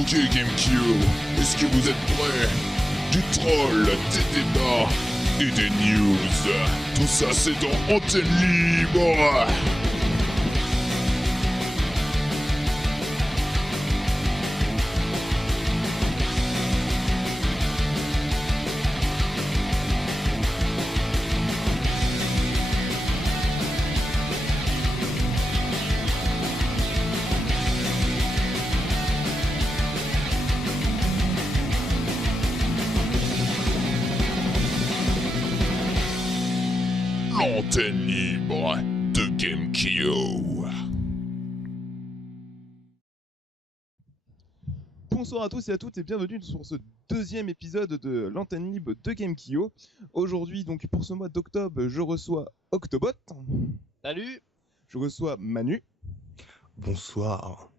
Ok GameCube, est-ce que vous êtes prêts? Du troll, des débats et des news. Tout ça c'est dans Antenne Libre. L'antenne libre de GameKyo. Bonsoir à tous et à toutes et bienvenue sur ce deuxième épisode de l'antenne libre de GameKyo. Aujourd'hui, donc pour ce mois d'octobre, je reçois Octobot. Salut. Je reçois Manu. Bonsoir.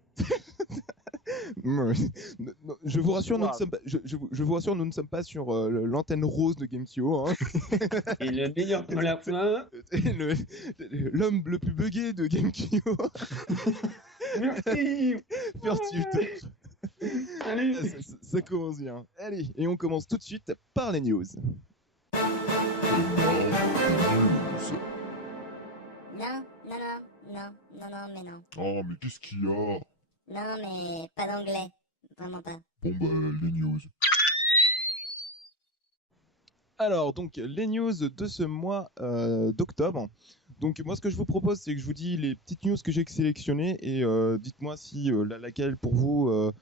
Je vous rassure, nous ne sommes pas, je vous rassure, nous ne sommes pas sur l'antenne rose de GameKyo. Hein. Et le meilleur pour la fin. L'homme le plus buggé de GameKyo. Merci. Merci. Salut. Ça commence bien. Allez, et on commence tout de suite par les news. Non, mais non. Oh mais qu'est-ce qu'il y a? Non, mais pas d'anglais. Vraiment pas. Bon bah les news. Alors, donc, les news de ce mois d'octobre. Donc, moi, ce que je vous propose, c'est que je vous dis les petites news que j'ai sélectionnées et dites-moi si laquelle pour vous,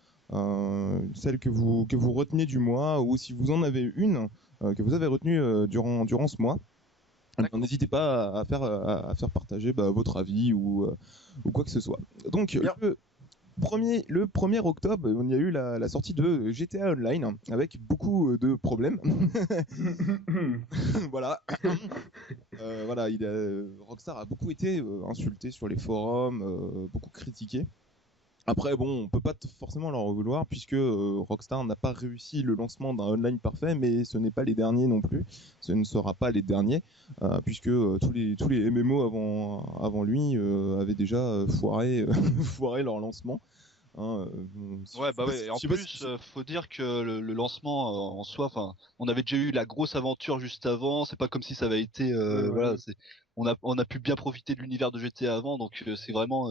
celle que vous retenez du mois ou si vous en avez une que vous avez retenue durant ce mois. Alors, n'hésitez pas à faire partager votre avis ou quoi que ce soit. Donc, le 1er octobre, il y a eu la sortie de GTA Online avec beaucoup de problèmes. Voilà. Voilà, Rockstar a beaucoup été insulté sur les forums, beaucoup critiqué. Après, bon, on peut pas forcément leur en vouloir puisque Rockstar n'a pas réussi le lancement d'un online parfait, mais ce n'est pas les derniers non plus. Ce ne sera pas les derniers puisque tous les MMO avant lui avaient déjà foiré leur lancement. Hein, Ouais, bah ouais. Et en plus, faut dire que le lancement en soi, enfin, on avait déjà eu la grosse aventure juste avant. C'est pas comme si ça avait été, voilà. On a pu bien profiter de l'univers de GTA avant, donc c'est vraiment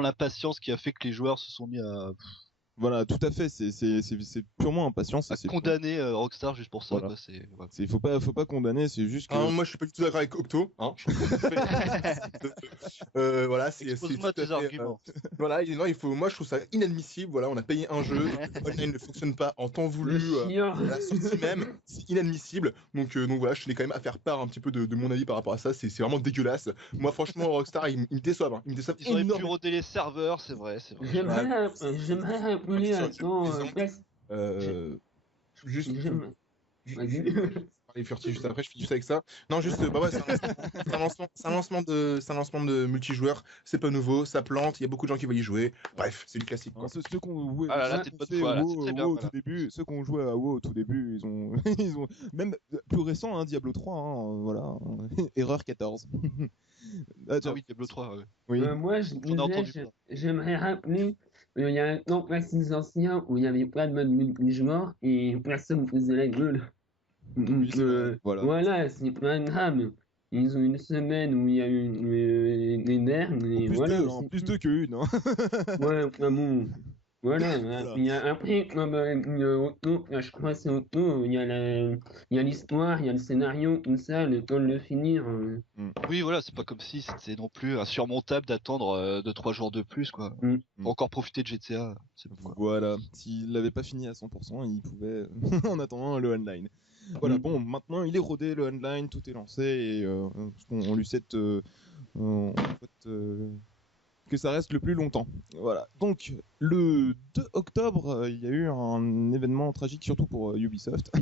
l'impatience qui a fait que les joueurs se sont mis à Voilà, tout à fait. C'est purement impatience. à condamner Rockstar juste pour ça. Voilà. Quoi, Faut pas condamner. C'est juste que. Moi, je suis pas du tout d'accord avec Octo. Hein. Voilà, expose-moi tes arguments. Voilà, non, moi, je trouve ça inadmissible. Voilà, on a payé un jeu, online ne fonctionne pas en temps voulu, à la sortie même, c'est inadmissible. Donc voilà, je tenais quand même à faire part un petit peu de mon avis par rapport à ça. C'est vraiment dégueulasse. Moi, franchement, Rockstar, ils me déçoivent. Hein. Ils me déçoivent Ils auraient pu énormément. roder les serveurs, c'est vrai. J'aimerais rappeler à ton Juste. Vas-y. Les furtifs juste après, je finis juste avec ça. Non, juste, bah ouais, c'est un lancement de multijoueur, c'est pas nouveau, ça plante, il y a beaucoup de gens qui veulent y jouer. Bref, c'est du classique. Quoi. Ceux qui ont joué, Ah là là, t'es de bonne foi, là, c'est très bien, WoW voilà. au tout début, ceux qui ont joué à WoW au tout début, ils ont même plus récent, hein, Diablo 3, hein, voilà, erreur 14. Ah oui, Diablo 3. Ouais. Oui. Moi, j'aimerais rappeler il y a un temps plus ancien où il n'y avait pas de mode multijoueur et personne ne faisait la gueule. Oui, c'est vrai, Voilà, c'est pas grave. Ils ont une semaine où il y a eu des nerfs et plus voilà. plus deux qu'une. Hein. Ouais, bon. Voilà. Après, comme Auto, je crois que c'est Auto, il y a l'histoire, il y a le scénario, tout ça, le temps de le finir. Oui, voilà, c'est pas comme si c'était non plus insurmontable d'attendre 2-3 jours de plus, quoi. Pour encore profiter de GTA. Voilà, s'il l'avait pas fini à 100%, il pouvait en attendant le online. Voilà, bon, maintenant il est rodé le online, tout est lancé et on lui souhaite que ça reste le plus longtemps. Voilà. Donc le 2 octobre, il y a eu un événement tragique surtout pour Ubisoft.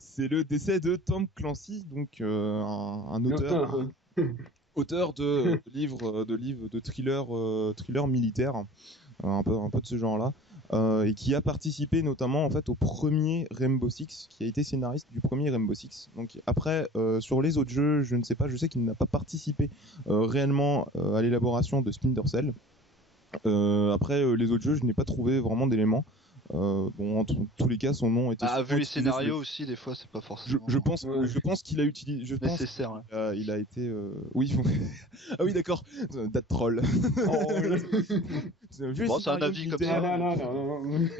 C'est le décès de Tom Clancy, donc un auteur de livres de thriller militaire, un peu de ce genre-là. Et qui a participé notamment en fait au premier Rainbow Six, qui a été scénariste du premier Rainbow Six. Donc après sur les autres jeux, je ne sais pas, je sais qu'il n'a pas participé réellement à l'élaboration de Splinter Cell. Après, les autres jeux, je n'ai pas trouvé vraiment d'éléments. Bon, en tous les cas, son nom était. Vu les scénarios aussi, des fois, c'est pas forcément. Je pense qu'il a utilisé. Je pense nécessaire. il a été. Oui. Ah oui, d'accord. Date troll. C'est un avis comme ça.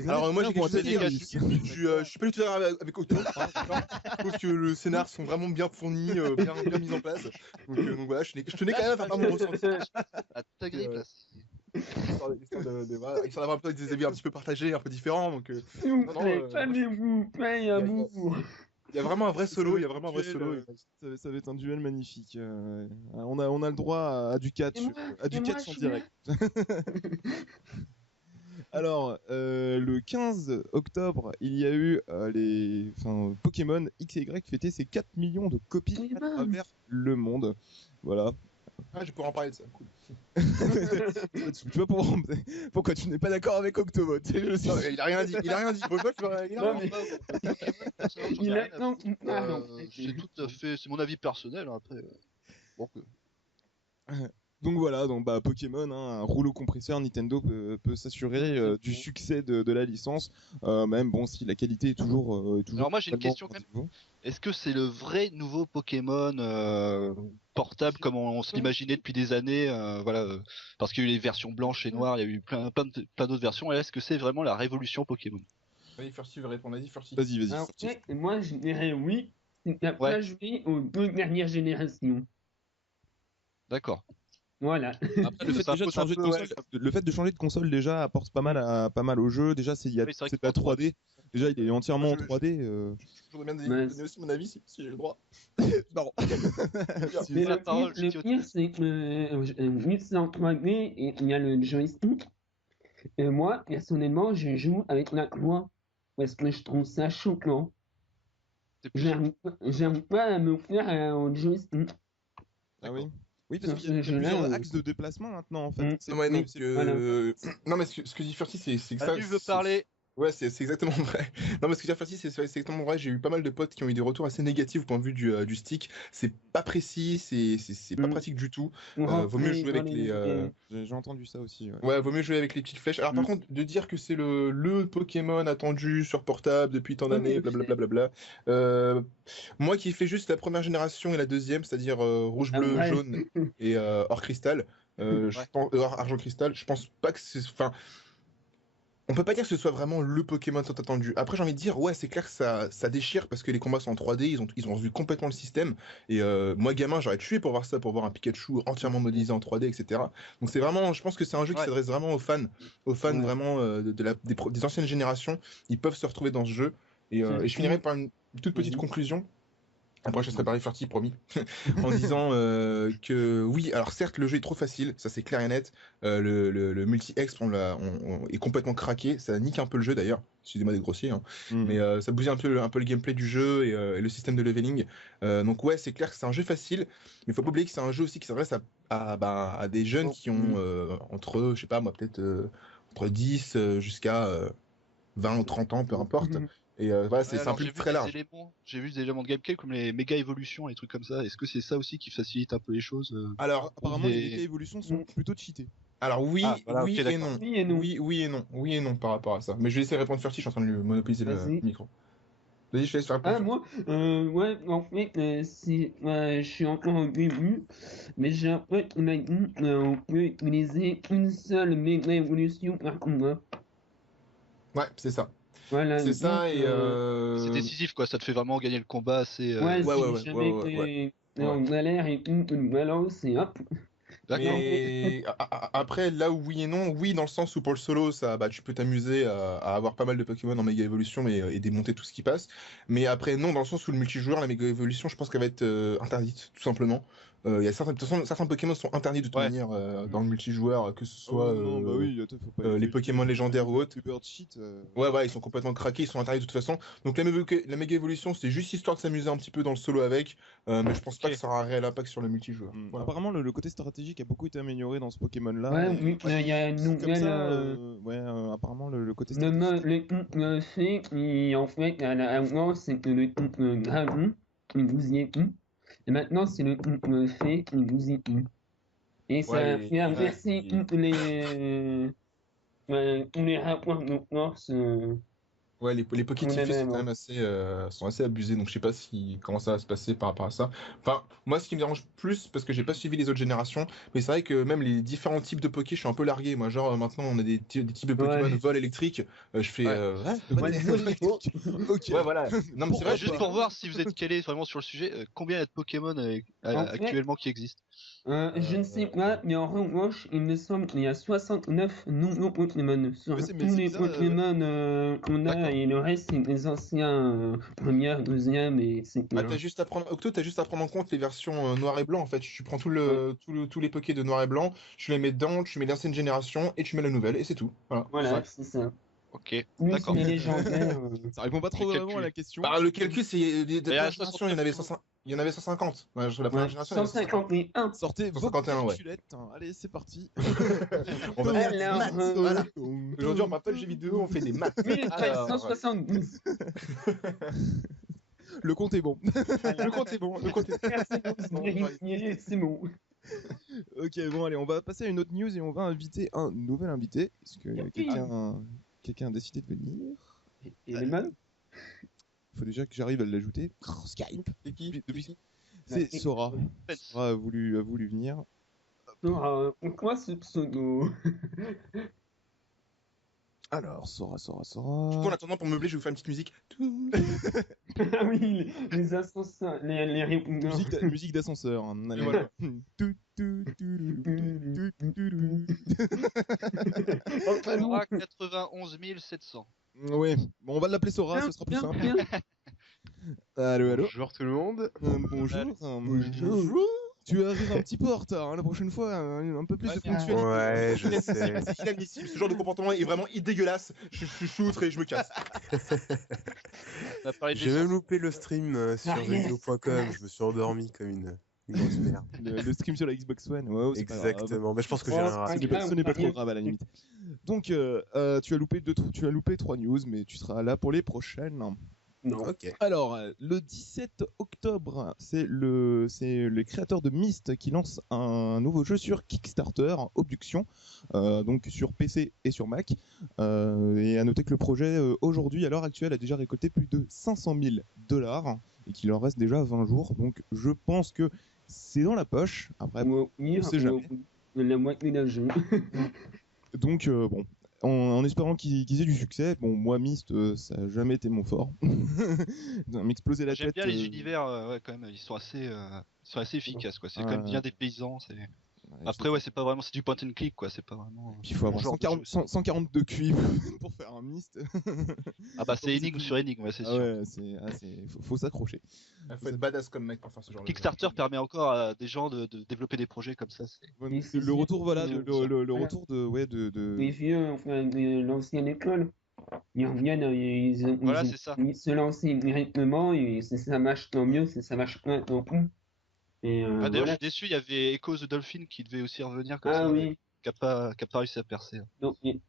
Alors moi, j'ai quelque chose à dire. Je suis pas du tout d'accord avec Octo. Je trouve que le scénar sont vraiment bien fournis, bien mis en place. Donc voilà, je tenais quand même à faire part mon ressenti. À ta grille place. Histoire d'avoir un peu des avis un petit peu partagés, un peu différents. Donc, s'il vous plaît, calmez-vous, paye amour. Il y a vraiment un vrai solo, Ça va être un duel magnifique. On a le droit à du catch, en direct. Alors, le 15 octobre, il y a eu Pokémon X et Y fêter ses 4 millions de copies à travers le monde. Voilà. Ah, je pourrais en parler de ça, cool. Tu vois pourquoi tu n'es pas d'accord avec Octobot? Il a rien dit. C'est tout à fait. C'est mon avis personnel après. Donc voilà, Pokémon, un rouleau compresseur, Nintendo peut s'assurer du succès de la licence, même si la qualité est toujours. Alors moi j'ai une question quand même. Est-ce que c'est le vrai nouveau Pokémon portable comme on se l'imaginait depuis des années, parce qu'il y a eu les versions blanches et noires, il y a eu plein d'autres versions. Et est-ce que c'est vraiment la révolution Pokémon? Vas-y, Furty veut répondre. Vas-y, Furty. Vas-y. Alors, moi je dirais oui. Il n'a pas joué aux 2 dernières générations. D'accord. Voilà. Après, le fait de changer de console déjà apporte pas mal au jeu. Déjà, c'est de la 3D. Déjà, il est entièrement en 3D. Je voudrais bien donner aussi mon avis si j'ai le droit. Non. Mais le pire, c'est que vu que c'est en 3D et il y a le joystick, moi, personnellement, je joue avec la croix parce que je trouve ça choquant. J'aime pas à me faire au joystick. Ah oui. Oui, parce qu'il y a plusieurs axes de déplacement maintenant, en fait. Non, mais ce que dit Furty, c'est que ça. Tu veux parler? Ouais, c'est exactement vrai. Non, mais ce que dit Furty, c'est exactement vrai. J'ai eu pas mal de potes qui ont eu des retours assez négatifs au point de vue du stick. C'est pas précis, c'est pas pratique du tout. Vaut mieux jouer avec les. J'ai entendu ça aussi. Ouais, vaut mieux jouer avec les petites flèches. Alors, par contre, de dire que c'est le Pokémon attendu sur portable depuis tant d'années, blablabla. Moi qui fais juste la première génération et la deuxième, c'est-à-dire rouge, bleu, jaune et or cristal, je pense, argent cristal, je pense pas que c'est. Enfin, on peut pas dire que ce soit vraiment le Pokémon tant attendu. Après, j'ai envie de dire, ouais, c'est clair que ça déchire parce que les combats sont en 3D, ils ont revu complètement le système. Et moi, gamin, j'aurais tué pour voir ça, pour voir un Pikachu entièrement modélisé en 3D, etc. Donc c'est vraiment, je pense que c'est un jeu qui s'adresse vraiment aux fans vraiment des anciennes générations. Ils peuvent se retrouver dans ce jeu. Et je finirai par une toute petite conclusion. Après, je serai pareil Furty, promis, en disant que oui, alors certes, le jeu est trop facile, ça c'est clair et net. Le multi-exp, est complètement craqué, ça nique un peu le jeu d'ailleurs, excusez-moi d'être grossier, hein. Mais ça bousille un peu le gameplay du jeu et le système de leveling. Donc ouais, c'est clair que c'est un jeu facile, mais il faut pas oublier que c'est un jeu aussi qui s'adresse à des jeunes qui ont entre, je sais pas moi, peut-être entre 10 jusqu'à 20 ou 30 ans, peu importe. Et voilà, c'est un public très large. J'ai vu des éléments de gameplay comme les méga évolutions et des trucs comme ça. Est-ce que c'est ça aussi qui facilite un peu les choses? Alors, apparemment, les méga évolutions sont plutôt cheatées. Alors oui et non. Oui et non par rapport à ça. Mais je vais essayer de répondre Furty, je suis en train de lui monopoliser le micro. Vas-y, je te laisse faire répondre. Ah, moi, ouais, en fait, je suis encore au début, mais j'ai un pote qui m'a dit on peut utiliser une seule méga évolution par combat. Ouais, c'est ça. Voilà, c'est ça et c'est décisif quoi, ça te fait vraiment gagner le combat. C'est ouais. On galère et tout, une balance et hop. Mais après, là où oui et non, oui dans le sens où pour le solo, tu peux t'amuser à avoir pas mal de Pokémon en méga évolution et démonter tout ce qui passe. Mais après non dans le sens où le multijoueur, la méga évolution, je pense qu'elle va être interdite tout simplement. Il y a certains Pokémon sont interdits de toute manière dans le multijoueur, que ce soit les Pokémon légendaires ou autres. Ouais, ils sont complètement craqués, ils sont interdits de toute façon. Donc la méga évolution, c'est juste histoire de s'amuser un petit peu dans le solo avec, mais je pense pas que ça aura un réel impact sur le multijoueur. Voilà. Apparemment, le côté stratégique a beaucoup été amélioré dans ce Pokémon-là. Ouais, il y a une nouvelle. Apparemment, le côté stratégique. Le fait, en fait, avant, c'était le dragon qui vous y est tout. Et maintenant, c'est le fait qui vous y tout. Et ça fait inverser tous les rapports de force. Ouais, les Pokétifus sont quand même assez abusés, donc je sais pas comment ça va se passer par rapport à ça. Enfin, moi, ce qui me dérange plus, parce que j'ai pas suivi les autres générations, mais c'est vrai que même les différents types de Poké, je suis un peu largué. Moi, genre, maintenant, on a des types de Pokémon vol électrique. Je fais. Vol électrique. Ok. Ouais, voilà. Non, mais c'est vrai, juste pour voir si vous êtes calé vraiment sur le sujet, combien il y a de Pokémon actuellement qui existent? Je ne sais pas, mais en revanche, il me semble qu'il y a 69 nouveaux Pokémon. Sur tous les Pokémon qu'on a, et le reste, c'est les anciens première, deuxième, et c'est. Octo, t'as juste à prendre en compte les versions noir et blanc en fait. Tu prends tous les Pokés de noir et blanc, tu les mets dedans, tu mets l'ancienne génération et tu mets la nouvelle, et c'est tout. Voilà, c'est ça. Ok, d'accord. Ça répond pas trop vraiment à la question. Bah, le calcul, c'est il y en avait 150. Ouais, sur la première génération. 151. Sortez vos calculettes. Allez, c'est parti. On va faire des maths. Voilà. Aujourd'hui, on parle de jeux vidéo, on fait des maths. 1372. Le compte est bon. Le compte est bon. C'est bon. Ok, bon, allez, on va passer à une autre news et on va inviter un nouvel invité. Est-ce que quelqu'un a décidé de venir? Il est mal. Il faut déjà que j'arrive à l'ajouter. Skype. C'est qui? C'est Sora. Sora a voulu venir. Sora, pourquoi ce pseudo? Alors, Sora. Du coup, en attendant, pour meubler, je vais vous faire une petite musique. Ah oui, les ascenseurs, les musique d'ascenseur. Voilà. Sora 91 700. Ouais, bon, on va l'appeler Sora, ce sera plus simple. Allô. Bonjour tout le monde. Bonjour. Tu arrives un petit peu en retard, hein, la prochaine fois, un peu plus de ponctualité. Ouais, je sais. C'est inadmissible, ce genre de comportement est vraiment dégueulasse. Je choutre et je me casse. J'ai même loupé le stream sur jeuxvideo.com, je me suis endormi comme une grosse merde. Le stream sur la Xbox One, ouais, c'est exactement, mais je pense que j'ai rien raté. Ce n'est pas trop grave à la limite. Donc, tu as loupé 3 news, mais tu seras là pour les prochaines. Non. Okay. Alors, le 17 octobre, c'est les créateurs de Myst qui lancent un nouveau jeu sur Kickstarter, Obduction, donc sur PC et sur Mac. Et à noter que le projet, aujourd'hui, à l'heure actuelle, a déjà récolté plus de 500 000 $, et qu'il en reste déjà 20 jours. Donc, je pense que c'est dans la poche. Après, on ne sait jamais. La moitié d'un jeu. Donc, bon. En espérant qu'ils aient du succès. Bon, moi, Myst, ça n'a jamais été mon fort. M'exploser la tête. J'aime bien les univers, ouais, quand même, ils sont assez efficaces, quoi. C'est quand même bien des paysans. Après, ouais, c'est pas vraiment, c'est du point and click, quoi. C'est pas vraiment. Puis il faut avoir 142 cuivres pour faire un Myst. Ah bah c'est énigme sur énigme, ouais, c'est sûr. Ouais, faut s'accrocher. Faut être badass comme mec pour faire ce genre de Kickstarter permet encore à des gens de développer des projets comme ça. Le retour, voilà, le retour de. Les vieux, enfin, l'ancienne école. Ils reviennent, ils se lancent directement, et si ça marche tant mieux, si ça marche pas tant pis. D'ailleurs, je suis déçu, il y avait Echo the Dolphin qui devait aussi revenir comme ça, oui. qui a pas réussi à percer. Non, il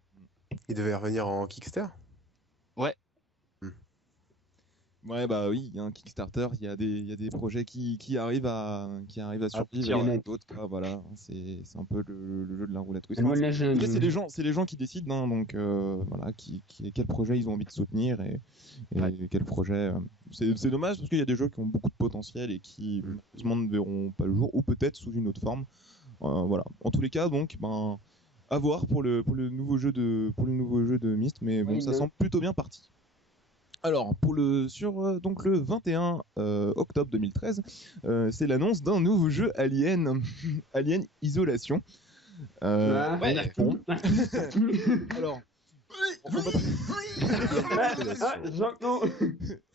devait revenir en Kickstarter. Ouais. Ouais, bah oui, il y a un Kickstarter, il y a des projets qui arrivent à survivre, et d'autres cas, voilà, c'est un peu le jeu de la roulette russe. C'est les gens qui décident, hein, donc voilà, quel projet ils ont envie de soutenir et quel projet. C'est dommage parce qu'il y a des jeux qui ont beaucoup de potentiel et qui malheureusement ne verront pas le jour, ou peut-être sous une autre forme. Voilà. En tous les cas, donc, à voir pour le nouveau jeu de Myst, mais bon, ça semble plutôt bien parti. Alors, donc le 21 octobre 2013, c'est l'annonce d'un nouveau jeu Alien, Alien Isolation. Alors,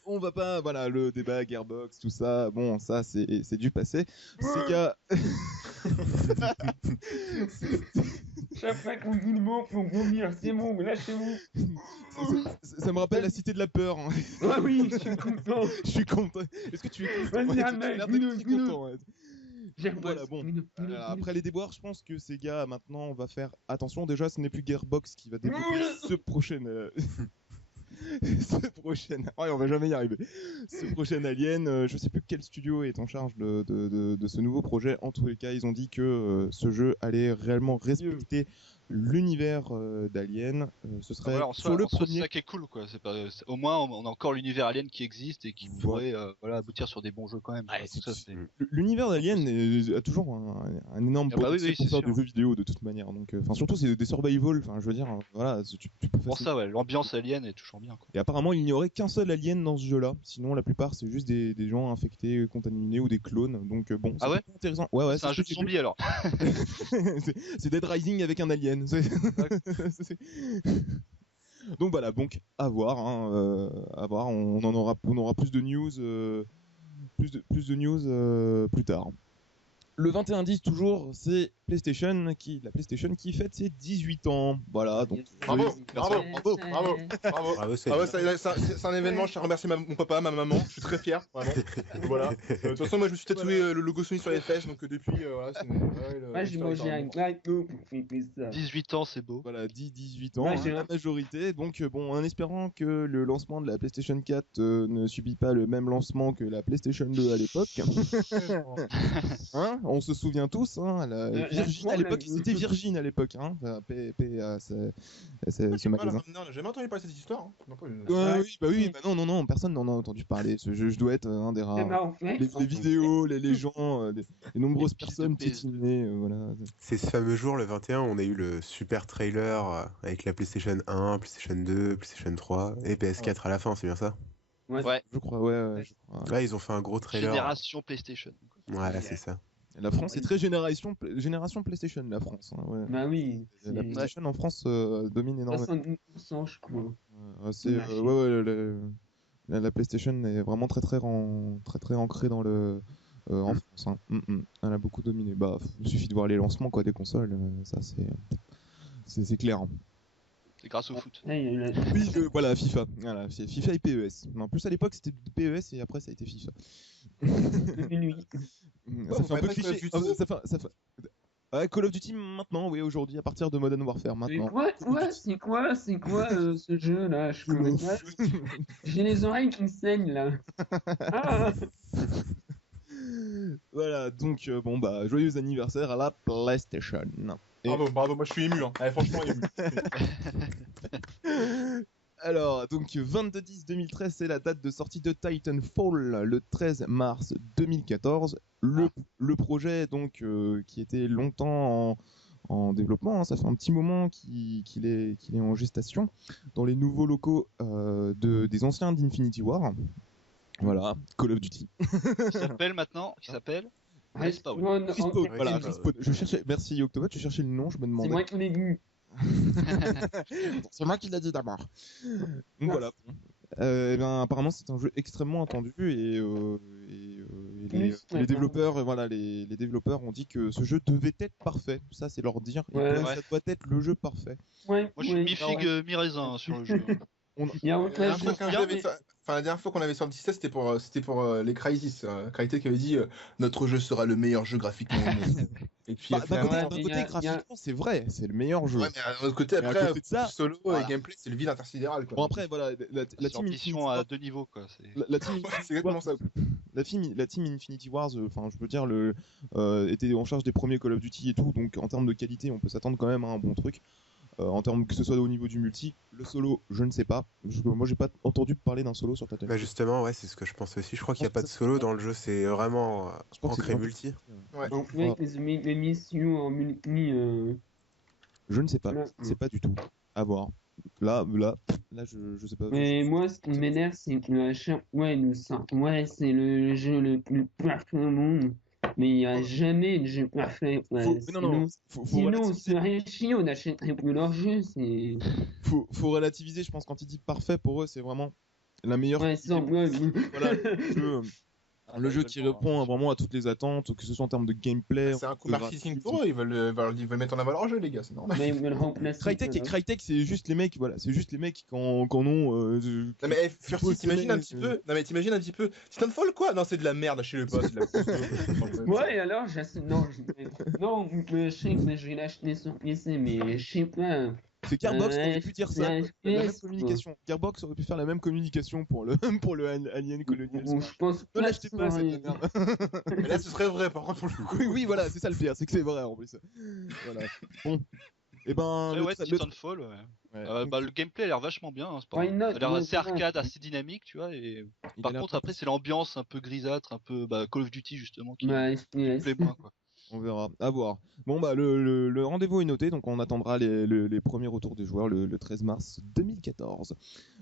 on va pas, voilà, le débat Gearbox, tout ça, bon, ça c'est du passé. Sega. Chaque fois qu'on dit le mot, faut vomir, c'est bon, lâchez-vous. Ça me rappelle la cité de la peur. Hein. Ah oui, je suis content. Je suis content. Est-ce que tu es content? Vas-y, content. Voilà, bon. Après les déboires, je pense que Sega maintenant va faire attention. Déjà, ce n'est plus Gearbox qui va développer ce prochain. Ce prochain... Ouais, on va jamais y arriver. Ce prochain Alien, je sais plus quel studio est en charge de ce nouveau projet. En tous les cas, ils ont dit que ce jeu allait réellement respecter l'univers d'Alien. Ce serait sur le premier. C'est ça qui est cool, quoi. Au moins, on a encore l'univers Alien qui existe et qui pourrait aboutir sur des bons jeux quand même. L'univers d'Alien a toujours un énorme potentiel pour faire des jeux vidéo de toute manière. Donc, surtout c'est des survival. Enfin, je veux dire, voilà, tu peux pour ça, ouais, l'ambiance Alien est toujours bien, quoi. Et apparemment, il n'y aurait qu'un seul Alien dans ce jeu-là. Sinon, la plupart c'est juste des gens infectés, contaminés ou des clones. Donc bon, c'est intéressant. Ouais, c'est un jeu de zombie alors. C'est Dead Rising avec un alien. Donc voilà, donc à voir, à voir. On aura plus de news, plus de news plus tard. Le 21-10 toujours, c'est la PlayStation qui fête ses 18 ans. Voilà, donc bravo. C'est un événement. Je remercie mon papa, ma maman. Je suis très fier, vraiment. Voilà. De toute façon, moi, je me suis tatoué le logo Sony sur les fesses, donc depuis, voilà. J'ai mangé un gâteau pour fêter ça. 18 ans, c'est beau. Voilà, 18 ans, la majorité. Donc bon, en espérant que le lancement de la PlayStation 4 ne subit pas le même lancement que la PlayStation 2 à l'époque. Hein, on se souvient tous, hein, Virgin à l'époque, c'était Virgin à l'époque, hein, ce magasin. Non, on n'a jamais entendu parler de cette histoire. Hein. Oui, non, personne n'en a entendu parler. Je dois être un des rares. Les vidéos, les gens, les nombreuses personnes piétinées, voilà. C'est ce fameux jour, le 21, on a eu le super trailer avec la PlayStation 1, PlayStation 2, PlayStation 3 et PS4 à la fin, c'est bien ça? Ouais. Je crois, ouais. Là, ils ont fait un gros trailer. Génération PlayStation. Voilà, c'est ça. La France est très génération PlayStation, la France. Hein, ouais. Bah oui. La PlayStation en France domine énormément. 60%, je crois. La PlayStation est vraiment très ancrée dans le en France. Hein. Elle a beaucoup dominé. Bah, il suffit de voir les lancements des consoles. Ça c'est clair. Hein. C'est grâce au foot. Oui, voilà, FIFA. Voilà, FIFA et PES. En plus à l'époque c'était PES et après ça a été FIFA. Ça fait un peu cliché. Call of Duty maintenant, oui, aujourd'hui, à partir de Modern Warfare maintenant. C'est quoi ce jeu là? J'ai les oreilles qui me saignent là. Voilà, donc joyeux anniversaire à la PlayStation. Bravo, moi je suis ému, hein. Allez, franchement ému. Alors, donc 22-10-2013, c'est la date de sortie de Titanfall, le 13 mars 2014. Le projet, donc, qui était longtemps en développement, hein, ça fait un petit moment qu'il est en gestation, dans les nouveaux locaux des anciens d'Infinity War. Voilà, Call of Duty. Qui s'appelle Respawn. Voilà, Respawn. Je cherchais... Merci Octobot, je cherchais le nom, je me demandais. C'est moi qui l'ai vu. C'est moi qui l'ai dit d'abord. Donc voilà. Apparemment c'est un jeu extrêmement attendu et les développeurs, les développeurs ont dit que ce jeu devait être parfait. Ça c'est leur dire. Ça doit être le jeu parfait. Moi je suis mi-figue, mi-raisin sur le jeu. La dernière fois qu'on avait sorti ça, c'était pour les Crysis. Crytek qui avait dit notre jeu sera le meilleur jeu graphiquement au monde. Et puis d'un côté, graphiquement, c'est vrai, c'est le meilleur jeu. Ouais, mais d'un autre côté, après, solo et gameplay, c'est le vide intersidéral. Quoi. Bon, après, voilà, la team Infinity Wars à deux niveaux, quoi. La team c'est exactement ça. La team Infinity Wars, je peux dire, était en charge des premiers Call of Duty et tout, donc en termes de qualité, on peut s'attendre quand même à un bon truc. En termes que ce soit au niveau du multi, le solo, je ne sais pas. Moi, j'ai pas entendu parler d'un solo sur Titanfall. Bah justement, ouais, c'est ce que je pense aussi. Je crois qu'il n'y a pas de solo dans le jeu, c'est vraiment ancré multi. Ouais. Donc, les missions en multi. Je ne sais pas. C'est pas du tout. À voir. Là, je sais pas. Mais moi, ce qui m'énerve, c'est que c'est le jeu le plus parfait au monde. Mais il n'y a jamais de jeu parfait. Sinon, on serait chiant, on achèterait plus leur jeu. Faut relativiser, je pense, quand il dit parfait, pour eux, c'est vraiment la meilleure. Le jeu qui répond vraiment à toutes les attentes, que ce soit en termes de gameplay. C'est un coup marketing pour eux, ils veulent mettre en avant leur jeu, les gars, c'est normal. Crytek, c'est juste les mecs, voilà, c'est juste les mecs qui en ont. Non mais Furtif, t'imagines un petit peu. Non mais t'imagines un petit peu. Titanfall quoi? Non, c'est de la merde chez le boss. Ouais, alors je sais que je vais l'acheter sur PC, mais je sais pas. C'est Gearbox qui aurait pu dire ça. La même communication. Gearbox aurait pu faire la même communication pour le Alien Colonial. Je pense ne l'achetez pas cette merde. Mais là, ce serait vrai, par contre, pour le coup. Oui, voilà, c'est ça le pire, c'est que c'est vrai en plus. Voilà. Bon. Et ben. Titanfall, le gameplay a l'air vachement bien. Hein, ça a l'air assez arcade, assez dynamique, tu vois. Et par contre, après, c'est l'ambiance un peu grisâtre, un peu Call of Duty justement qui plaît moins, quoi. On verra, à voir. Bon bah le rendez-vous est noté, donc on attendra les premiers retours des joueurs le 13 mars 2014.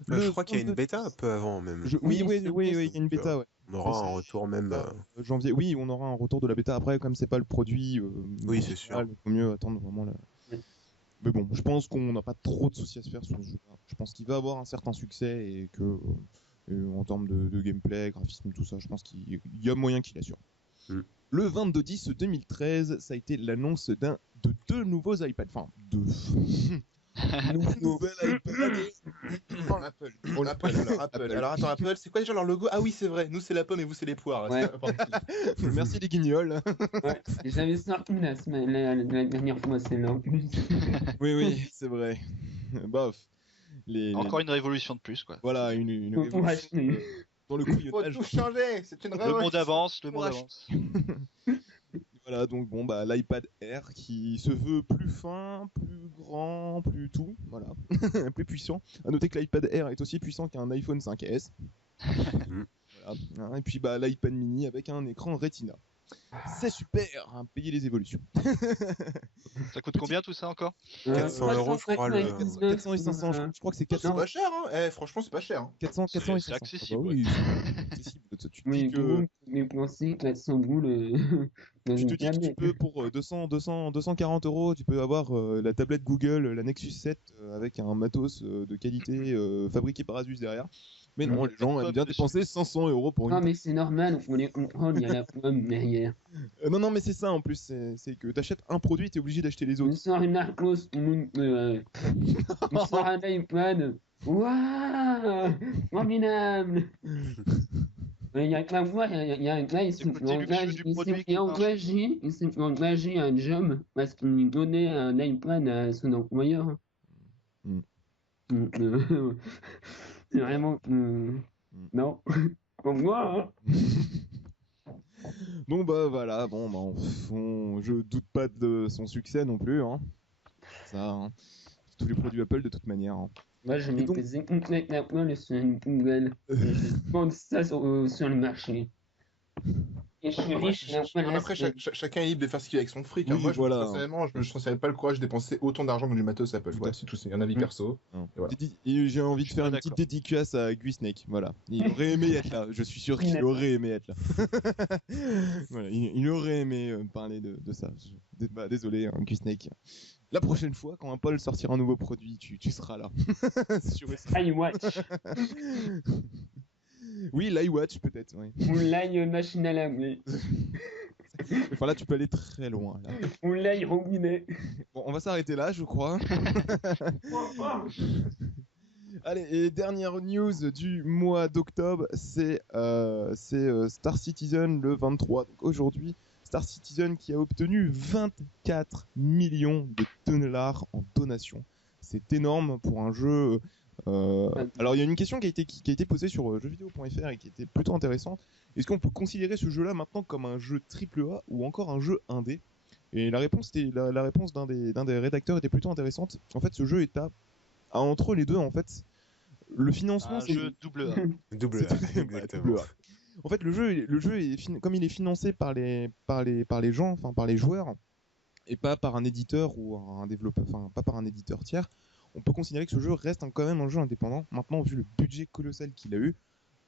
Je crois qu'il y a une bêta un peu avant même. Oui, il y a une bêta. Ouais. On aura un retour même. Janvier, oui, on aura un retour de la bêta. Après, comme c'est pas le produit, oui, c'est sûr. Il vaut mieux attendre vraiment la. Mais bon, je pense qu'on n'a pas trop de soucis à se faire sur ce jeu. Je pense qu'il va avoir un certain succès et que en termes de gameplay, graphisme, tout ça, je pense qu'il y a moyen qu'il assure. Le 22/10/2013, ça a été l'annonce de deux nouveaux iPads. Enfin, deux. Nouvel iPad. Apple. Alors attends, Apple, c'est quoi déjà leur logo? Ah oui, c'est vrai. Nous c'est la pomme et vous c'est les poires. Ouais. Merci les guignols. Ouais. J'avais sorti la dernière fois, c'est là en plus. Oui, c'est vrai. Bof. Encore une révolution de plus, quoi. Voilà, une révolution. Dans le couillonnage. Faut tout changer, c'est une révolution. Le monde avance. Voilà, donc bon, bah l'iPad Air qui se veut plus fin, plus grand, plus tout, voilà, plus puissant. À noter que l'iPad Air est aussi puissant qu'un iPhone 5S. Voilà. Et puis bah l'iPad mini avec un écran Retina. C'est super, hein, payer les évolutions. Ça coûte combien tout ça encore? 400 €, je crois. 400 et 500, je crois que c'est 400. C'est pas cher, hein. Franchement, c'est pas cher. 400 et 500. C'est accessible. Ah bah oui, c'est accessible. Mais pour 400 boules. Tu te dis que tu peux pour 240 €, tu peux avoir la tablette Google, la Nexus 7 avec un matos de qualité fabriqué par Asus derrière. Mais non, les gens aiment bien dépenser 500 € pour une. Non, mais c'est normal, on les comprendre, il y a la pomme derrière. Non, mais c'est ça en plus, c'est que t'achètes un produit, t'es obligé d'acheter les autres. On sort une Narcos, on sort un iPad. Waouh, formidable. Il y a que la voix, il y a un gars, il s'est engagé un job parce qu'il lui donnait un iPad à son employeur. C'est vraiment. Non. Comme moi, hein. Donc bah voilà, je doute pas de son succès non plus, hein. Ça, hein. Tous les produits Apple de toute manière. Hein. Moi je m'ai pesé complètement Apple sur une Google. Je vends ça sur le marché. Et je suis riche. Après, chacun est libre de faire ce qu'il veut avec son fric. Oui, hein. Moi, voilà. personnellement, je ne sentirais pas le courage de dépenser autant d'argent dans du matos Apple. Voilà, c'est tout, c'est un avis perso. Voilà. Et j'ai envie de faire une petite dédicace à Guy Snake. Voilà. Il aurait aimé être là. Je suis sûr qu'il aurait aimé être là. Voilà. Il aurait aimé parler de ça. Désolé, hein, Guy Snake. La prochaine fois, quand Apple sortira un nouveau produit, tu seras là. iWatch. Oui, l'iWatch peut-être. Oui. Ou l'iMachine à laver. Enfin là, tu peux aller très loin. Là. Ou l'iRobinet. Bon, on va s'arrêter là, je crois. Allez, et dernière news du mois d'octobre, c'est Star Citizen le 23. Donc aujourd'hui, Star Citizen qui a obtenu 24 millions de dollars en donation. C'est énorme pour un jeu. Alors il y a une question qui a été posée sur jeuxvideo.fr et qui était plutôt intéressante. Est-ce qu'on peut considérer ce jeu-là maintenant comme un jeu AAA ou encore un jeu indé? Et la réponse d'un des rédacteurs était plutôt intéressante. En fait, ce jeu est entre les deux. En fait, le financement c'est un jeu double A. Double A, exactement. En fait, le jeu est comme il est financé par les gens, enfin par les joueurs, et pas par un éditeur ou un développeur, enfin pas par un éditeur tiers. On peut considérer que ce jeu reste quand même un jeu indépendant. Maintenant, vu le budget colossal qu'il a eu,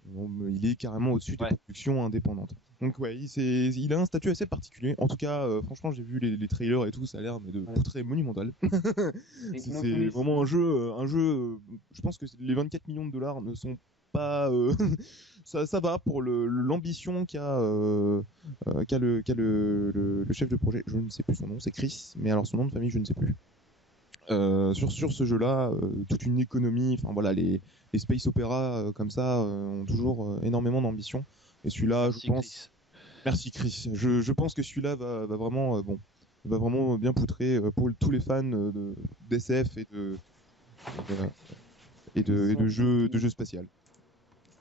il est carrément au-dessus des productions indépendantes. Donc ouais, il a un statut assez particulier. En tout cas, franchement, j'ai vu les trailers et tout, ça a l'air de très monumental. c'est vraiment un jeu. Je pense que les 24 millions de dollars ne sont pas. Ça va pour l'ambition qu'a le chef de projet. Je ne sais plus son nom, c'est Chris, mais alors son nom de famille, je ne sais plus. Sur ce jeu-là, toute une économie, enfin voilà, les space opéra comme ça ont toujours énormément d'ambition. Et celui-là, je pense. Merci Chris. Je pense que celui-là va vraiment va vraiment bien poutrer pour tous les fans d'SF et de jeux spatial.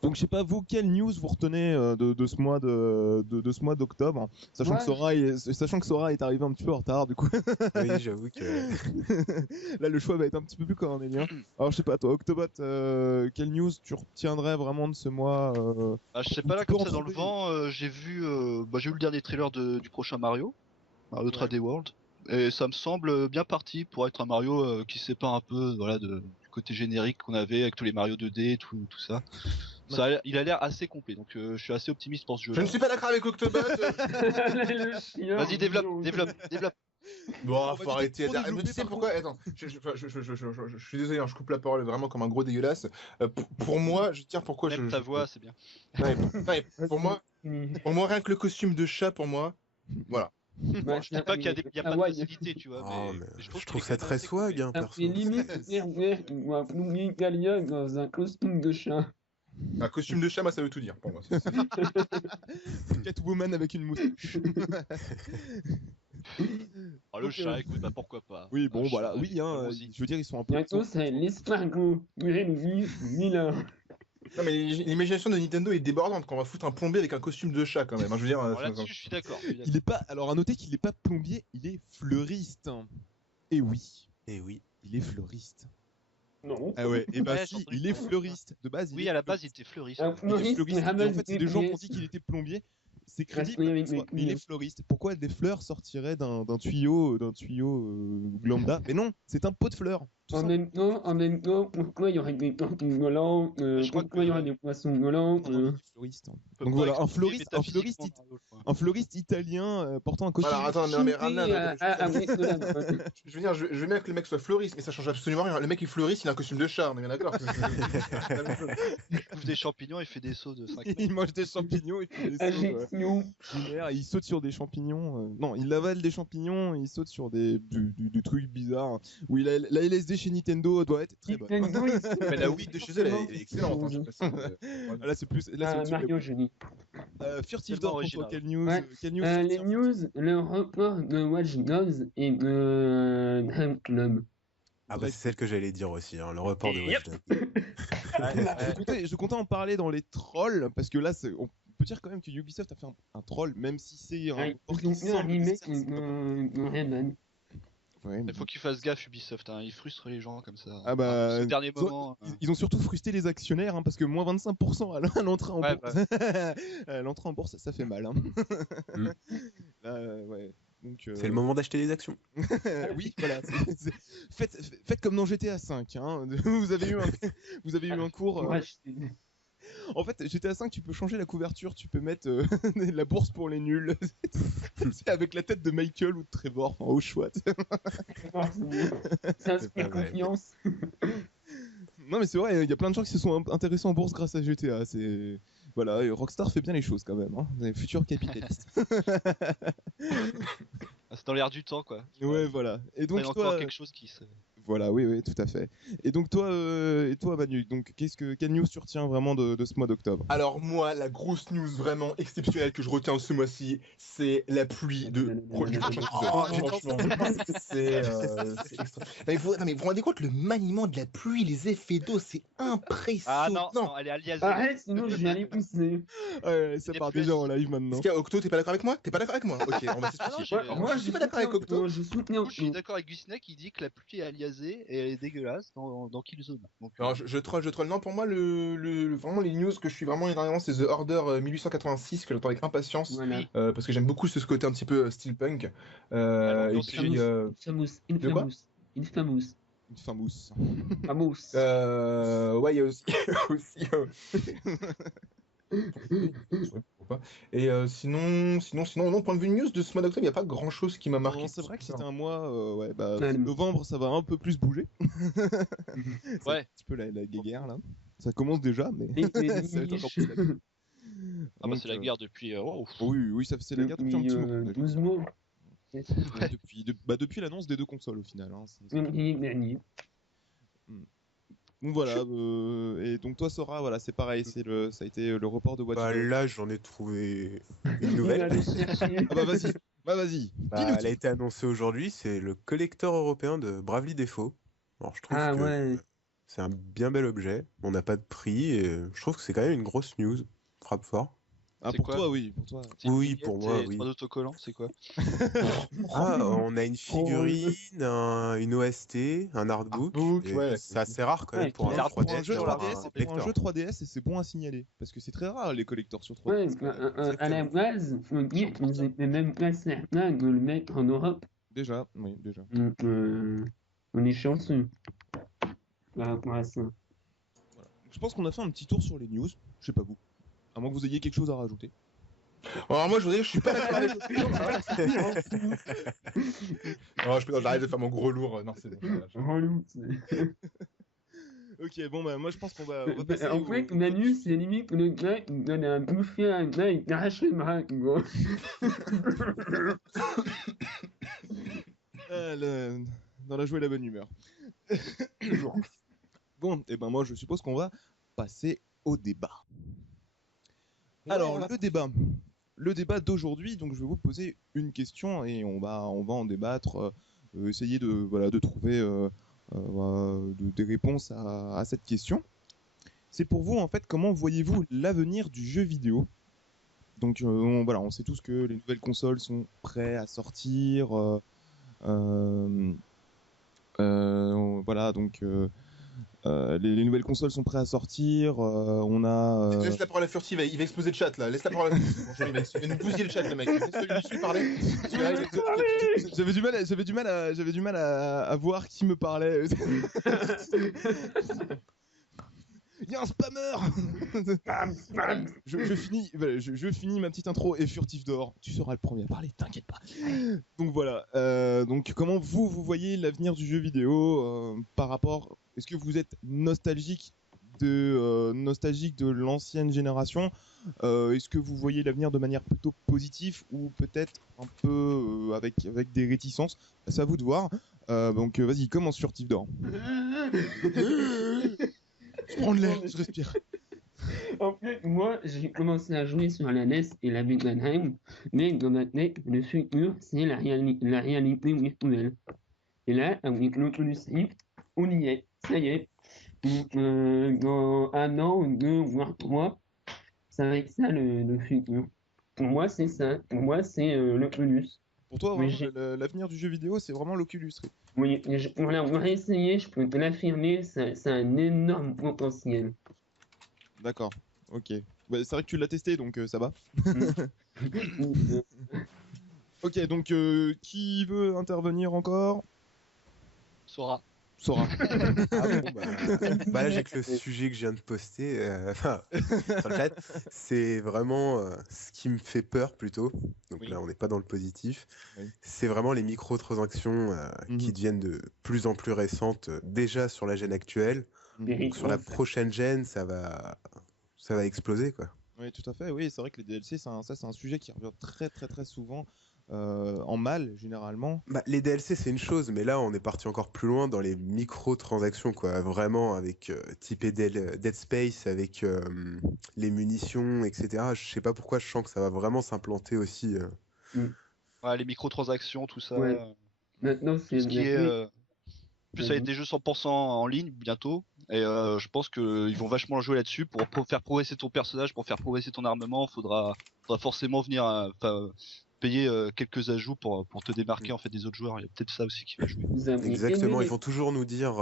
Donc je sais pas vous quelle news vous retenez de ce mois ce mois d'octobre, sachant que Sora est arrivé un petit peu en retard du coup. Oui, j'avoue que là le choix va être un petit peu plus cornélien. Alors je sais pas toi Octobot, quelle news tu retiendrais vraiment de ce mois je sais pas là comme ça dans le vent, j'ai vu le dernier trailer du prochain Mario 3D World et ça me semble bien parti pour être un Mario qui se sépare un peu du côté générique qu'on avait avec tous les Mario 2D tout ça. Il a l'air assez complet, donc je suis assez optimiste pour ce jeu. Je ne suis pas d'accord avec Octobot. Vas-y, développe. Bon, faut arrêter. Mais tu sais pourquoi? Attends, je suis désolé, je coupe la parole vraiment comme un gros dégueulasse. Pour moi, je tiens pourquoi Même ta voix, c'est bien. Pour moi, rien que le costume de chat, pour moi, voilà. Je dis pas qu'il y a pas de facilité, tu vois, mais je trouve ça très swag, hein, perso. Limite, Galia dans un costume de chat. Un costume de chat, moi, ça veut tout dire pour moi. Catwoman avec une moustache. Le chat, écoute, pourquoi pas. Oui, bon, voilà, oui, hein, je veux dire, ils sont un peu. Bientôt, c'est l'escargot. Milan. Non, mais l'imagination de Nintendo est débordante quand on va foutre un plombier avec un costume de chat quand même. Je veux dire. Là-dessus, je suis d'accord. Il est pas. Alors, à noter qu'il est pas plombier, il est fleuriste. Et oui. Il est fleuriste. Non. Ah ouais, et bah si, il est fleuriste. De base, à la base, il était fleuriste. Il est fleuriste. Et en fait, c'est des gens qui ont dit qu'il était plombier. C'est crédible, mais il est fleuriste. Pourquoi des fleurs sortiraient d'un tuyau lambda? Mais non, c'est un pot de fleurs. En même temps, pourquoi il y aurait des tortues volantes? Pourquoi il y aurait des poissons volants? Donc voilà, un fleuriste italien portant un costume. Voilà, attends, non mais Rana, je veux dire, je veux bien que le mec soit fleuriste, mais ça change absolument rien. Le mec il fleuriste, il a un costume de chat, on est bien d'accord. Il bouffe des champignons, il fait des sauts de 5 mètres. Il mange des champignons, il fait des sauts. Il saute sur des champignons. Non, il avale des champignons, il saute sur du truc bizarre. Oui, la LSD chez Nintendo doit être très bonne. Mais la Wii de chez elle est excellente. Là, c'est plus. Mario Génie. Furtive Door, quelle news? Les news, le report de Watch Dogs et de Drive Club. Ah bah c'est celle que j'allais dire aussi, hein, le report de Watch Dogs. Je comptais en parler dans les trolls, parce que là, on peut dire quand même que Ubisoft a fait un troll, même si c'est un report qui semble... Il faut qu'ils fassent gaffe Ubisoft, hein. Ils frustrent les gens comme ça. Ah bah, au dernier moment. Ils ont surtout frustré les actionnaires, hein, parce que moins 25% à l'entrée en bourse. L'entrée en bourse, ça fait mal. Hein. C'est le moment d'acheter des actions. Oui, voilà. Faites comme dans GTA 5. Hein. Vous avez eu un cours. En fait, GTA 5, tu peux changer la couverture, tu peux mettre la bourse pour les nuls. C'est avec la tête de Michael ou de Trevor, au choix. Ça inspire confiance. Non mais c'est vrai, il y a plein de gens qui se sont intéressés en bourse grâce à GTA. Voilà, Rockstar fait bien les choses quand même, hein. Les futurs capitalistes. C'est dans l'air du temps, quoi. Ouais, voilà. Et donc encore quelque chose qui se... Voilà, oui, tout à fait. Et donc toi, Manu, donc quelle news tu retiens vraiment de ce mois d'octobre? Alors moi, la grosse news vraiment exceptionnelle que je retiens ce mois-ci, c'est la pluie du prochain épisode. C'est extra. Mais vous vous rendez compte, le maniement de la pluie, les effets d'eau, c'est impressionnant. Ah non, elle est aliasée. Arrête, sinon je vais aller pousser. Ouais, ça part déjà en live maintenant. Est-ce Octo, t'es pas d'accord avec moi? T'es pas d'accord avec moi? Ok, on va s'expliquer. Moi, je suis pas d'accord avec Octo. Je suis d'accord avec Gusina qui dit que la pluie est aliasée et elle est dégueulasse dans Killzone. Donc, alors je troll. Non, pour moi, vraiment les news que je suis vraiment énormément, c'est The Order 1886 que j'attends avec impatience, voilà. parce que j'aime beaucoup ce côté un petit peu steampunk. Et puis Infamous. Ouais, il y a aussi. Et sinon, non, point de vue news de ce mois d'octobre, il n'y a pas grand chose qui m'a marqué. Non, c'est vrai que c'était un mois, novembre, ça va un peu plus bouger. C'est un petit peu la guerre là. Ça commence déjà, mais ça va être encore plus la guerre. C'est la guerre depuis. Oui, c'est la guerre depuis un petit moment. 12 mois. Depuis l'annonce des deux consoles au final. Hein, donc voilà, et donc toi Sora, voilà, c'est pareil, ça a été le report de Watch Dogs. Là j'en ai trouvé une nouvelle. Ah bah vas-y, Bah vas-y. Elle a été annoncée aujourd'hui, c'est le collector européen de Bravely Default. Alors je trouve que c'est un bien bel objet, on n'a pas de prix, et je trouve que c'est quand même une grosse news. Frappe fort. Ah, pour toi, oui. Pour toi. Oui, pour moi, oui. 3 autocollants, c'est quoi? On a une figurine, une OST, un artbook. C'est assez rare quand même pour un 3DS. Pour un jeu 3DS, et c'est bon à signaler. Parce que c'est très rare les collecteurs sur 3DS. Ouais, à la base, faut dire qu'ils étaient même pas certains de le mettre en Europe. Déjà, oui, déjà. Donc, on est chanceux par rapport à ça. Voilà. Je pense qu'on a fait un petit tour sur les news. Je sais pas vous. À moins que vous ayez quelque chose à rajouter. Alors moi je voudrais, je suis pas d'accord avec Non, j'arrête de faire mon gros lourd. Non, c'est bon. Ok, bon bah moi je pense qu'on va passer en fait, Manu, c'est limite le gars qui donne un bouffer à un gars et qui arrache le bras, gros. Dans la joie et la bonne humeur. Bon, et ben moi je suppose qu'on va passer au débat. Alors, le débat d'aujourd'hui, donc je vais vous poser une question et on va en débattre, essayer de trouver des réponses à cette question. C'est pour vous, en fait, comment voyez-vous l'avenir du jeu vidéo? Donc on sait tous que les nouvelles consoles sont prêtes à sortir. Les nouvelles consoles sont prêtes à sortir. On a. Laisse la parole à Furtive, il va exploser le chat là. Laisse la parole à Furtive. Il va nous bousiller le chat, le mec. Laisse-le parler. J'avais du mal à voir qui me parlait. Il y a un spammer. Je finis ma petite intro et Furtif dehors. Tu seras le premier à parler, t'inquiète pas. Donc voilà. Donc comment vous voyez l'avenir du jeu vidéo par rapport... Est-ce que vous êtes nostalgique de l'ancienne génération? Est-ce que vous voyez l'avenir de manière plutôt positive ou peut-être un peu avec des réticences? C'est à vous de voir. Donc vas-y, commence Furtif dehors. Je prends de l'air, je respire. En fait, moi, j'ai commencé à jouer sur la NES et la Mega Drive, mais dans ma tête, le futur, c'est la réalité virtuelle. Et là, avec l'Oculus Rift, on y est, ça y est. Donc, dans 1 an ou 2, voire 3, ça va être ça le futur. Pour moi, c'est ça. Pour moi, c'est l'Oculus. Pour toi, l'avenir du jeu vidéo, c'est vraiment l'Oculus Rift. Oui, pour l'avoir essayé, je peux te l'affirmer, ça a un énorme potentiel. D'accord, ok. Bah, c'est vrai que tu l'as testé, donc ça va. Ok, donc qui veut intervenir encore? Sora. Ah bon, là j'ai que le sujet que je viens de poster sur le chat. C'est vraiment ce qui me fait peur plutôt. Donc là on n'est pas dans le positif. C'est vraiment les microtransactions qui deviennent de plus en plus récentes déjà sur la gêne actuelle. Donc, sur la prochaine gêne ça va exploser quoi. Oui, tout à fait. Oui, c'est vrai que les DLC c'est un sujet qui revient très très très souvent. En mal généralement. Les DLC c'est une chose, mais là on est parti encore plus loin dans les microtransactions quoi, vraiment avec typé Dead Space, avec les munitions, etc. Je sais pas pourquoi je sens que ça va vraiment s'implanter aussi. Ouais, les microtransactions, tout ça. Ouais. Maintenant c'est ce qui est. Plus avec des jeux 100% en ligne bientôt, et je pense qu'ils vont vachement jouer là-dessus pour faire progresser ton personnage, pour faire progresser ton armement. Faudra forcément venir payer quelques ajouts pour te démarquer en fait des autres joueurs. Il y a peut-être ça aussi qui va jouer. Exactement, ils vont toujours nous dire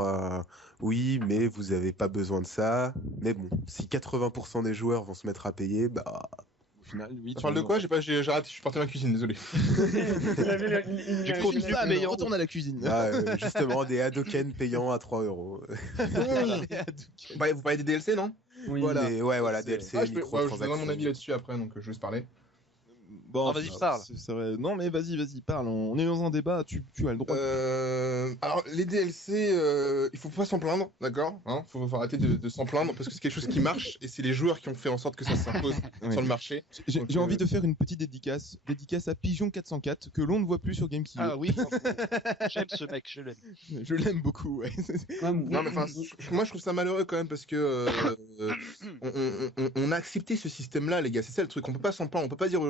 oui, mais vous avez pas besoin de ça. Mais bon, si 80% des joueurs vont se mettre à payer, au final, oui. Tu parles de quoi? J'arrête, je suis parti à la cuisine, désolé. Tu retourne à la cuisine. Justement, des Hadoken payants à 3 €. Vous parlez des DLC, non? Oui, voilà, DLC. Je donnerai mon avis là-dessus après, donc je vais se parler. Bon, vas-y, parle. Non, mais vas-y, parle. On est dans un débat, tu as le droit. Alors, les DLC, il faut pas s'en plaindre, d'accord, hein, faut arrêter de s'en plaindre, parce que c'est quelque chose qui marche, et c'est les joueurs qui ont fait en sorte que ça s'impose sur le marché. J'ai envie de faire une petite dédicace à Pigeon404, que l'on ne voit plus sur GameKey. Ah oui, j'aime ce mec, je l'aime. Je l'aime beaucoup, ouais. Non, mais moi je trouve ça malheureux quand même, parce que on a accepté ce système-là, les gars, c'est ça le truc, on peut pas s'en plaindre, on peut pas dire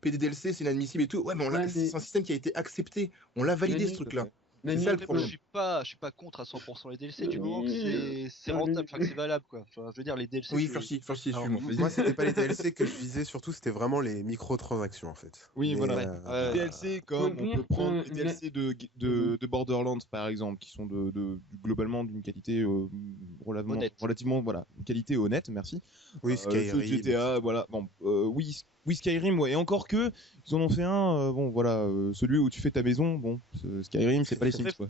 PDDLC c'est inadmissible et tout. Ouais, mais c'est un système qui a été accepté. On l'a validé ce truc-là. C'est ça le problème. Je suis pas contre à 100% les DLC du moment que c'est rentable, que c'est valable quoi. Enfin, je veux dire les DLC. Oui, Furcy, excuse-moi. Moi, c'était pas les DLC que je visais, surtout c'était vraiment les microtransactions en fait. Oui, voilà. Les DLC comme on peut prendre les DLC de Borderlands par exemple, qui sont globalement d'une qualité relativement une qualité honnête, merci. Oui, Skyrim. GTA, voilà. Bon, oui, Skyrim, ouais. Et encore que, ils en ont fait un, celui où tu fais ta maison, bon, Skyrim, c'est pas les Sims, quoi.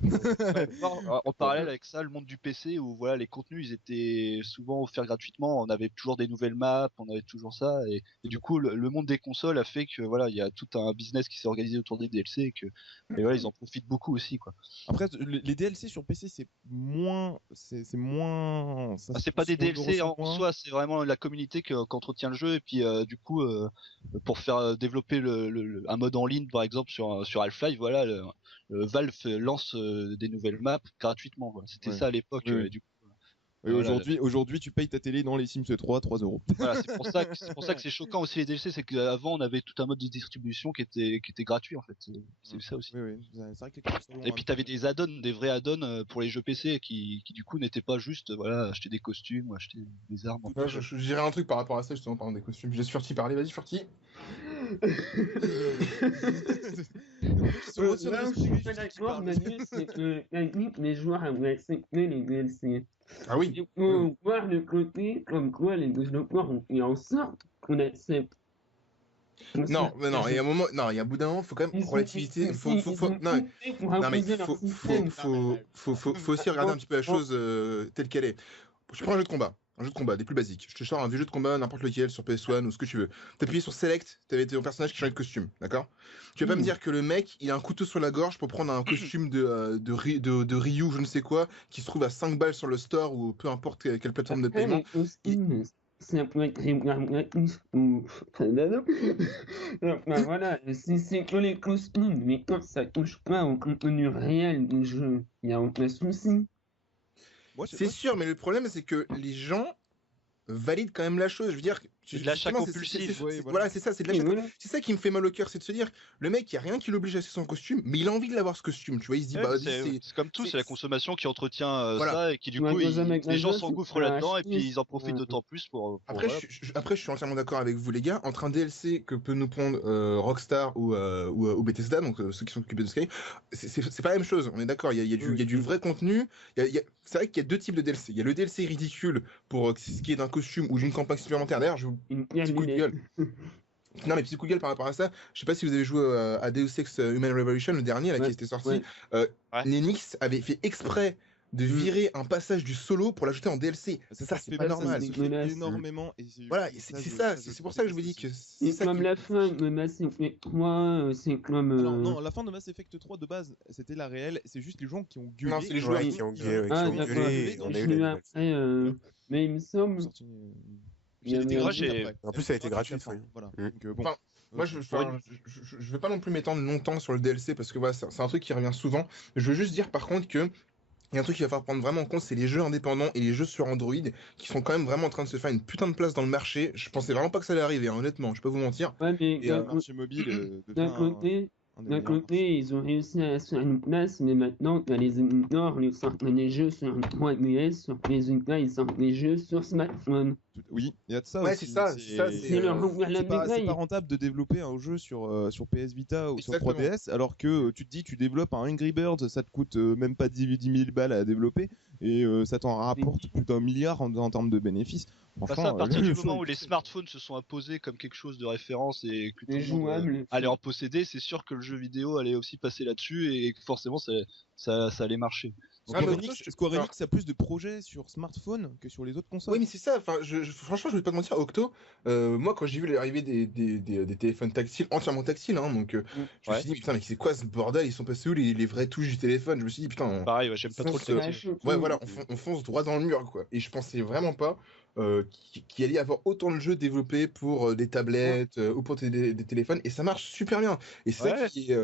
En parallèle avec ça, le monde du PC, où voilà, les contenus, ils étaient souvent offerts gratuitement, on avait toujours des nouvelles maps, on avait toujours ça, et du coup, le monde des consoles a fait que, voilà, il y a tout un business qui s'est organisé autour des DLC, et voilà, ils en profitent beaucoup aussi, quoi. Après, les DLC sur PC, c'est moins... C'est pas des DLC en soi, c'est vraiment la communauté qu'entretient le jeu, et puis, du coup, pour faire développer un mode en ligne par exemple sur Half-Life, voilà, Valve lance des nouvelles maps gratuitement. Voilà. C'était ça à l'époque. Du coup, aujourd'hui, tu payes ta télé dans les Sims 3 €. Voilà, c'est pour ça que c'est choquant aussi les DLC, c'est qu'avant on avait tout un mode de distribution qui était gratuit en fait. C'est ça aussi. Oui, c'est vrai que et puis t'avais des add-ons, des vrais add-ons pour les jeux PC qui du coup n'étaient pas juste acheter des costumes ou acheter des armes. Je dirais un truc par rapport à ça justement par des costumes. Je laisse Furty parler, vas-y Furty. Les joueurs avaient accepté les DLC. Ah oui. Il faut voir le côté comme quoi les développeurs ont fait en sorte qu'on accepte. Non, mais non, il y a un moment, non, il y a un bout d'un moment, faut quand même relativité, faut aussi regarder un petit peu la chose telle qu'elle est. Je prends un jeu de combat, des plus basiques. Je te sors un vieux jeu de combat, n'importe lequel, sur PS1 ou ce que tu veux. T'appuies sur Select, t'avais ton personnage qui changeait de costume, d'accord? Tu vas pas me dire que le mec, il a un couteau sur la gorge pour prendre un costume de Ryu, je ne sais quoi, qui se trouve à 5 balles sur le store ou peu importe quelle plateforme de paiement. Ça peut être voilà, c'est que les costumes, mais quand ça touche pas au contenu réel du jeu, il n'y a aucun souci. C'est sûr, mais le problème, c'est que les gens valident quand même la chose. Je veux dire, c'est de l'achat compulsif. Voilà, c'est ça, c'est de l'achat. Voilà. C'est ça qui me fait mal au cœur, c'est de se dire, le mec, il y a rien qui l'oblige à acheter son costume, mais il a envie de l'avoir ce costume. Tu vois, il se dit, c'est comme tout, c'est la consommation qui entretient ça et qui du coup, les gens s'engouffrent là-dedans et puis ils en profitent d'autant plus pour. Après, je suis entièrement d'accord avec vous, les gars. Entre un DLC que peut nous prendre Rockstar ou Bethesda, donc ceux qui sont occupés de Sky, c'est pas la même chose. On est d'accord. Il y a du vrai contenu. C'est vrai qu'il y a deux types de DLC. Il y a le DLC ridicule pour ce qui est d'un costume ou d'une campagne supplémentaire. D'ailleurs, petit coup de gueule. Non, mais petit coup de gueule par rapport à ça. Je sais pas si vous avez joué à Deus Ex Human Revolution, le dernier là, qui était sorti. Nenix avait fait exprès de virer un passage du solo pour l'ajouter en DLC. Ça, c'est pas normal. C'est énormément. Voilà, c'est pour ça que je vous dis que. C'est comme la fin de Mass Effect 3, c'est comme. Alors, non, la fin de Mass Effect 3 de base, c'était la réelle. C'est juste les gens qui ont gueulé. Non, c'est les joueurs qui ont gueulé. Mais il me semble. En plus, ça a été gratuit. Voilà. Bon. Moi, je vais pas non plus m'étendre longtemps sur le DLC parce que voilà, c'est un truc qui revient souvent. Je veux juste dire par contre que il y a un truc qu'il va falloir prendre vraiment en compte, c'est les jeux indépendants et les jeux sur Android qui sont quand même vraiment en train de se faire une putain de place dans le marché. Je pensais vraiment pas que ça allait arriver, hein, honnêtement, je peux pas vous mentir. Ouais, mais le marché mobile d'un côté, ils ont réussi à se faire une place, mais maintenant, les éditeurs, ils sortent des jeux sur 3DS, sur les Vita, ils sortent des jeux sur smartphone. Oui, il y a de ça ouais, aussi. C'est pas rentable de développer un jeu sur PS Vita ou sur 3DS, alors que tu te dis, tu développes un Angry Birds, ça te coûte même pas 10 000 balles à développer, et ça t'en rapporte plus d'1 milliard en termes de bénéfices. Ça, à partir du moment où les smartphones se sont imposés comme quelque chose de référence et que tout le monde allait en posséder, c'est sûr que le jeu vidéo allait aussi passer là-dessus et que forcément ça allait marcher. Square Enix a plus de projets sur smartphone que sur les autres consoles. Oui, mais c'est ça. Enfin, franchement, je vais pas te mentir, Octo. Moi, quand j'ai vu l'arrivée des téléphones tactiles, entièrement tactiles, hein, donc je me suis dit putain, mais c'est quoi ce bordel? Ils sont passés où les vraies touches du téléphone? Je me suis dit putain. Pareil, j'aime pas trop le tactile. Ouais, voilà, on fonce droit dans le mur, quoi. Et je pensais vraiment pas qu'il allait y avoir autant de jeux développés pour des tablettes ou pour des téléphones, et ça marche super bien. Et c'est ça qui est.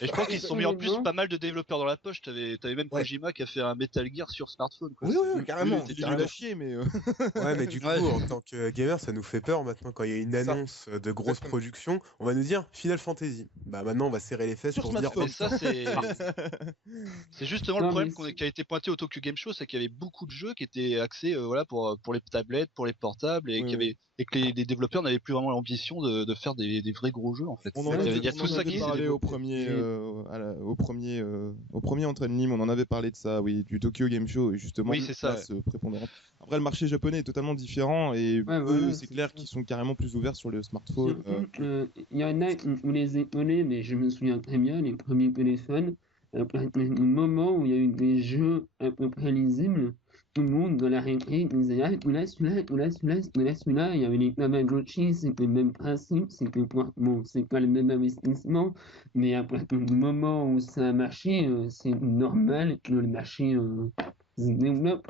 Et je pense qu'ils se sont mis en plus pas mal de développeurs dans la poche. T'avais même Ouais. Kojima qui a fait un Metal Gear sur smartphone. Quoi. Oui, carrément. Il est nul à chier, mais. Ouais, mais du coup, en tant que gamer, ça nous fait peur maintenant quand il y a une annonce de grosse production. On va nous dire Final Fantasy. Bah maintenant, on va serrer les fesses Sur pour se dire. Mais ça, c'est justement le problème qui a été pointé au Tokyo Game Show, c'est qu'il y avait beaucoup de jeux qui étaient axés voilà, pour les tablettes, pour les portables, et, et que les développeurs n'avaient plus vraiment l'ambition de faire des vrais gros jeux en fait. Il y a tout ça qui s'est développé au premier Entraînement, on en avait parlé de ça, oui, du Tokyo Game Show, et justement, oui, c'est ça. Prépondérante. Après, le marché japonais est totalement différent, et eux, c'est clair qu'ils sont carrément plus ouverts sur le smartphone. Il y en a où les étonné, mais je me souviens très bien, les premiers téléphones, au moment où il y a eu des jeux à peu près lisibles, tout le monde dans la récré disait ah, celui-là, il y avait les Tamagotchi, c'était le même principe, c'est pas le même investissement, mais après le moment où ça a marché, c'est normal que le marché se développe.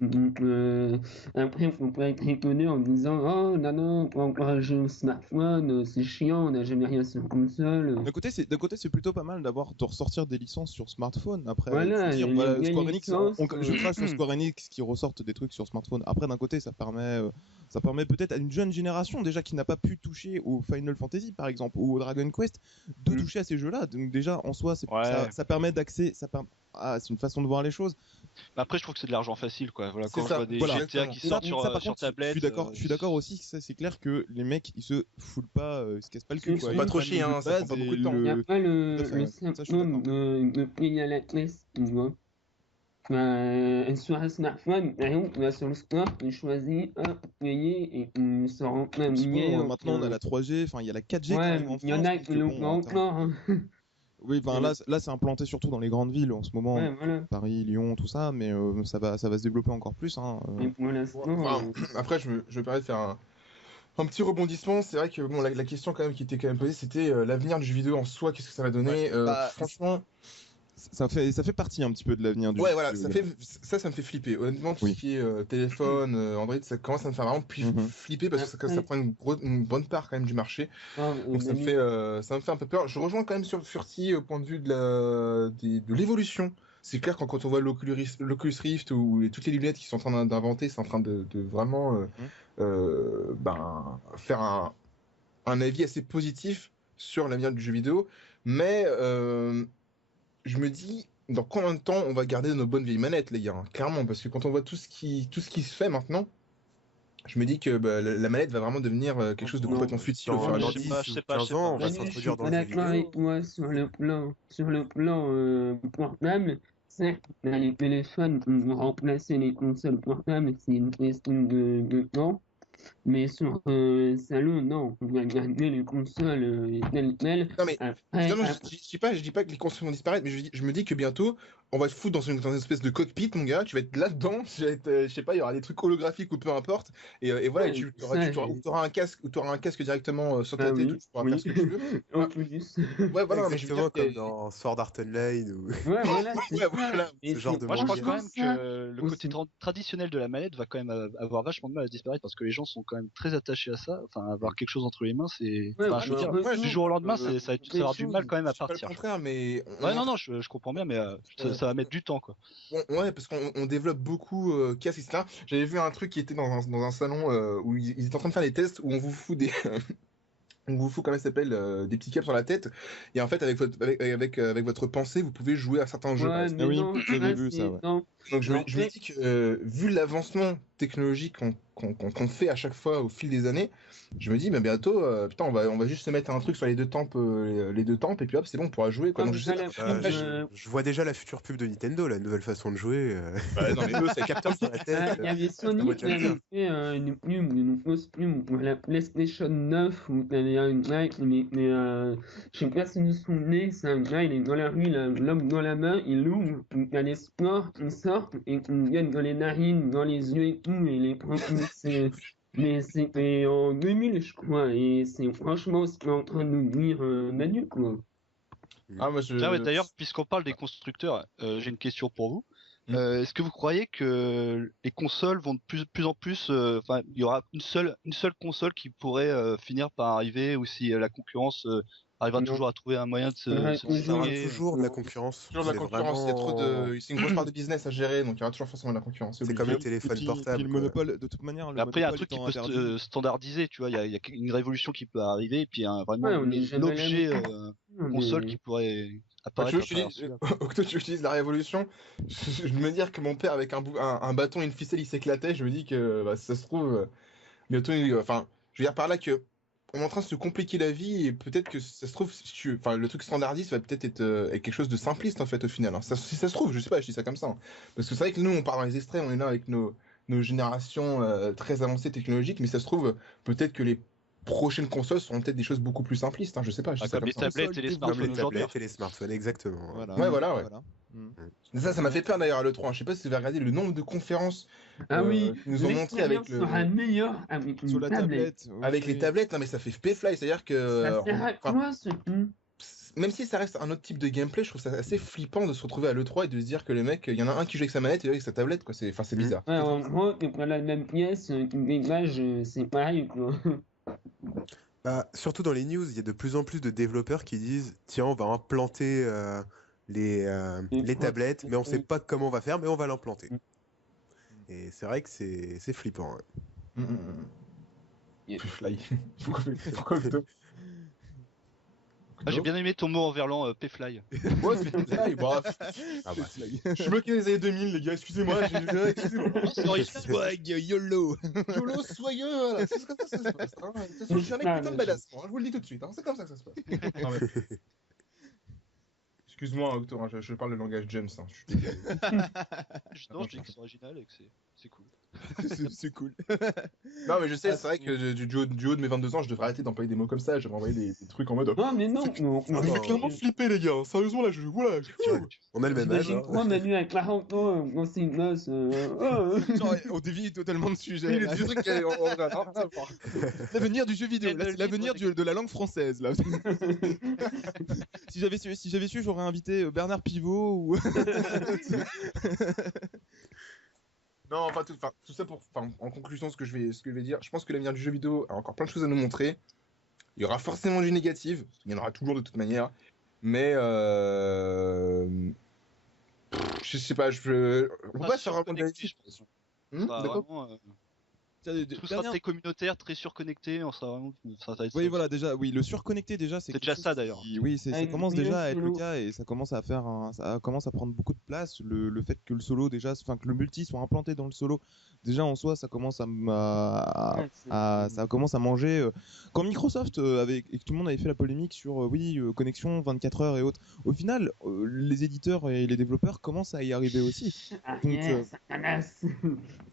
Donc après, il faut pas être étonné en disant oh non, pas encore un jeu au smartphone, c'est chiant, on n'a jamais rien sur console. D'un côté, c'est plutôt pas mal de ressortir des licences sur smartphone. Après, voilà, Square Enix, je crache sur Square Enix qui ressortent des trucs sur smartphone. Après, d'un côté, ça permet peut-être à une jeune génération déjà qui n'a pas pu toucher au Final Fantasy par exemple ou au Dragon Quest de toucher à ces jeux-là. Donc déjà en soi, ça permet d'accès. C'est une façon de voir les choses. Mais après, je trouve que c'est de l'argent facile, quoi. Voilà, quand ça. je vois des GTA qui sortent sur tablette. Je suis d'accord aussi. Ça, c'est clair que les mecs, ils se foutent pas, ils se cassent pas le cul. Ils sont pas trop chiés, hein. Ça prend pas beaucoup de temps. Il n'y a pas le symptôme de payer à la caisse, tu vois. Sur un smartphone, par exemple, sur le store, on choisit payer et on s'en rend plein millier. Maintenant, on a la 3G, enfin, il y a la 4G. Ouais, il y en a qui l'ont pas encore. Oui, là, c'est implanté surtout dans les grandes villes en ce moment, Paris, Lyon, tout ça, mais ça va se développer encore plus. Après, je me permets de faire un petit rebondissement. C'est vrai que bon, la question quand même qui était quand même posée, c'était l'avenir du jeu vidéo en soi. Qu'est-ce que ça va donner franchement. Ça fait partie un petit peu de l'avenir du jeu. Ouais, voilà, ça me fait flipper. Honnêtement, tout ce qui est téléphone, Android, ça commence à me faire vraiment flipper parce que ça prend une bonne part quand même du marché. Donc ça me fait un peu peur. Je rejoins quand même sur Furty au point de vue de l'évolution. C'est clair quand on voit l'Oculus Rift ou toutes les lunettes qui sont en train d'inventer, c'est en train de vraiment faire un avis assez positif sur l'avenir du jeu vidéo. Mais je me dis, dans combien de temps on va garder nos bonnes vieilles manettes, les gars, hein, clairement, parce que quand on voit tout ce qui se fait maintenant, je me dis que la manette va vraiment devenir quelque chose de complètement futile au fur et à mesure. Je sais pas, on va s'introduire dans le jeu vidéo. Avec moi sur le plan portable, certes, les téléphones vont remplacer les consoles portables, c'est une question de temps. Mais sur salon, non, on va garder les consoles telles. Non, mais je dis pas que les consoles vont disparaître, mais je me dis que bientôt, on va te foutre dans une espèce de cockpit, mon gars, tu vas être là-dedans, je sais pas, il y aura des trucs holographiques ou peu importe, et voilà, tu auras un casque directement sur ta tête, tu pourras faire ce que tu veux. En plus. Ouais, voilà, mais je veux dire comme dans Sword Art Online ou. Ouais, voilà. Ce genre de moi, je pense quand même que le côté traditionnel de la manette va quand même avoir vachement de mal à disparaître parce que les gens sont quand même très attachés à ça. Enfin, avoir quelque chose entre les mains, c'est. Je veux dire, du jour au lendemain, ça va avoir du mal quand même à partir. Pas le contraire, mais. Non, je comprends bien, mais ça va mettre du temps, quoi. Ouais, parce qu'on développe beaucoup casques, etc. J'avais vu un truc qui était dans un salon où ils étaient en train de faire des tests où on vous fout des. On vous fout, comment ça s'appelle, des petits câbles sur la tête, et en fait, avec votre pensée, vous pouvez jouer à certains jeux. J'avais vu ça, ouais. Donc je me dis que, vu l'avancement technologique qu'on fait à chaque fois au fil des années, je me dis, mais bientôt, putain, on va juste se mettre un truc sur les deux tempes, et puis hop, c'est bon, on pourra jouer, quoi. Donc, je vois déjà la future pub de Nintendo, la nouvelle façon de jouer. Non, mais eux, c'est capteur sur la tête. Il y avait Sony qui avait fait une fausse pub pour la PlayStation 9 où t'avais un gars qui était, je sais pas si vous vous souvenez, c'est un gars, il est dans la rue, l'homme dans la main, il ouvre, il y a des sports qui sortent et qui viennent dans les narines, dans les yeux et tout, et les mais c'était en 2000, je crois, et c'est franchement ce qu'est en train de nous dire Manu, quoi. D'ailleurs, puisqu'on parle des constructeurs, j'ai une question pour vous. Est-ce que vous croyez que les consoles vont de plus en plus, enfin, il y aura une seule console qui pourrait finir par arriver, ou si la concurrence arrivera toujours à trouver un moyen de se distinguer. Toujours de la concurrence. Toujours de la concurrence. Il y a trop de, c'est une grosse part de business à gérer, donc il y aura toujours forcément de la concurrence. C'est comme les téléphones portables. Le monopole, de toute manière. Après, il y a un truc qui peut se standardiser, tu vois. Il y a une révolution qui peut arriver, et puis vraiment un objet console qui pourrait apparaître. Octo, tu utilises la révolution. Je me dire que mon père avec un bâton et une ficelle, il s'éclatait. Je me dis que bah, ça se trouve bientôt. Enfin, je veux dire par là que on est en train de se compliquer la vie et peut-être que ça se trouve, enfin, le truc standardiste va peut-être être quelque chose de simpliste en fait au final. Hein. Si ça se trouve, je sais pas, je dis ça comme ça. Hein. Parce que c'est vrai que nous, on part dans les extrêmes, on est là avec nos générations très avancées technologiques, mais ça se trouve, peut-être que les prochaines consoles seront peut-être des choses beaucoup plus simplistes. Hein, je sais pas. Comme les tablettes et les smartphones aujourd'hui. Et les smartphones, exactement. Voilà. Ça m'a fait peur d'ailleurs à l'E3. Je sais pas si vous avez regardé le nombre de conférences qu'ils nous ont montré avec sera meilleur avec sur la tablette. Avec les tablettes, non mais ça fait P-Fly, c'est-à-dire que ça sert à quoi ce même si ça reste un autre type de gameplay, je trouve ça assez flippant de se retrouver à l'E3 et de se dire que les mecs, il y en a un qui joue avec sa manette et l'autre avec sa tablette, quoi. C'est bizarre. Ouais, en gros, t'es pas la même pièce, l'image, c'est pareil, quoi. Bah, surtout dans les news, il y a de plus en plus de développeurs qui disent tiens, on va implanter les tablettes, mais on sait pas comment on va faire, mais on va l'implanter. Et c'est vrai que c'est flippant. P-Fly. J'ai bien aimé ton mot en verlan, P-Fly. Ouais, c'est P-Fly. Bah, je suis bloqué les années 2000, les gars, excusez-moi. Sorry, swag, YOLO. YOLO, soyeux, voilà. C'est comme ça que ça se passe. Hein. Je suis un mec putain de badass, je vous le dis tout de suite. Hein. C'est comme ça que ça se passe. Non, mais... Excuse-moi, Octo, hein, je parle le langage James. Hein. Non, je dis que c'est original et que c'est cool. C'est cool. Non, mais je sais, c'est vrai que du haut de mes 22 ans, je devrais arrêter d'employer des mots comme ça. Je devrais envoyer des trucs en mode. Non, mais non. Je vais clairement flipper, les gars. Sérieusement, là, voilà. On a le même âge. J'imagine quoi, Manu, à 40 ans, quand c'est une noce. On dévie totalement de sujet. Il y a des trucs L'avenir du jeu vidéo, là, c'est l'avenir de la langue française. Là. Si j'avais su, j'aurais invité Bernard Pivot ou. Non, enfin tout ça pour, en conclusion, ce que je vais dire, je pense que l'avenir du jeu vidéo a encore plein de choses à nous montrer. Il y aura forcément du négatif, il y en aura toujours de toute manière, mais je sais pas, on peut pas se rendre négatif. D'accord. Tout sera très communautaire, très surconnecté, ça va être... Oui, voilà, déjà, oui, le surconnecté déjà, c'est déjà ça d'ailleurs. Oui, ça commence déjà à être le cas et ça commence à commence à prendre beaucoup de place. Le fait que le solo déjà, enfin que le multi soit implanté dans le solo, déjà en soi, ça commence ça commence à manger. Quand Microsoft et que tout le monde avait fait la polémique sur connexion 24 heures et autres, au final, les éditeurs et les développeurs commencent à y arriver aussi.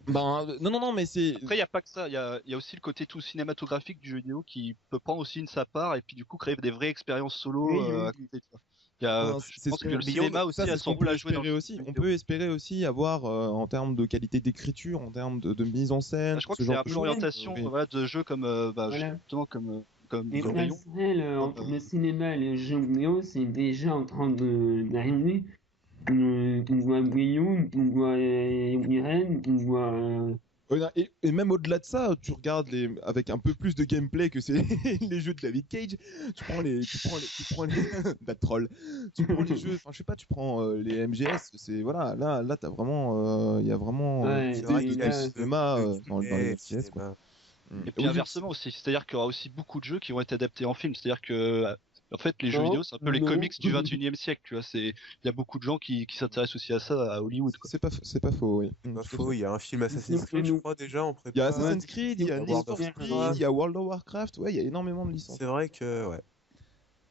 Donc, non, mais c'est. Après, il n'y a pas que ça, il y a aussi le côté tout cinématographique du jeu vidéo qui peut prendre aussi sa part et puis du coup créer des vraies expériences solo à côté. Je pense que le cinéma aussi a son rôle à jouer dans le aussi. On peut espérer aussi avoir en termes de qualité d'écriture, en termes de mise en scène. Je crois que c'est un peu l'orientation de jeux comme justement comme les passerelles entre le cinéma et le jeu vidéo, c'est déjà en train d'arriver. On voit Guillaume, on voit Irène, on voit... Et même au-delà de ça, tu regardes avec un peu plus de gameplay que c'est les jeux de David Cage. Tu prends les la troll. Tu prends les jeux, enfin je sais pas, tu prends les MGS. C'est voilà, là t'as vraiment, il y a vraiment du cinéma dans les MGS quoi. Et puis inversement aussi, c'est-à-dire qu'il y aura aussi beaucoup de jeux qui vont être adaptés en film. C'est-à-dire que en fait, les jeux vidéo, c'est un peu les comics du 21e siècle, tu vois. Il y a beaucoup de gens qui s'intéressent aussi à ça à Hollywood. C'est pas faux, oui. Pas faux, il y a un film Assassin's Creed, je crois, déjà en prépa. Il y a Assassin's Creed, il y a Need for Speed, il y a World of Warcraft, ouais, il y a énormément de licences. C'est vrai que, ouais.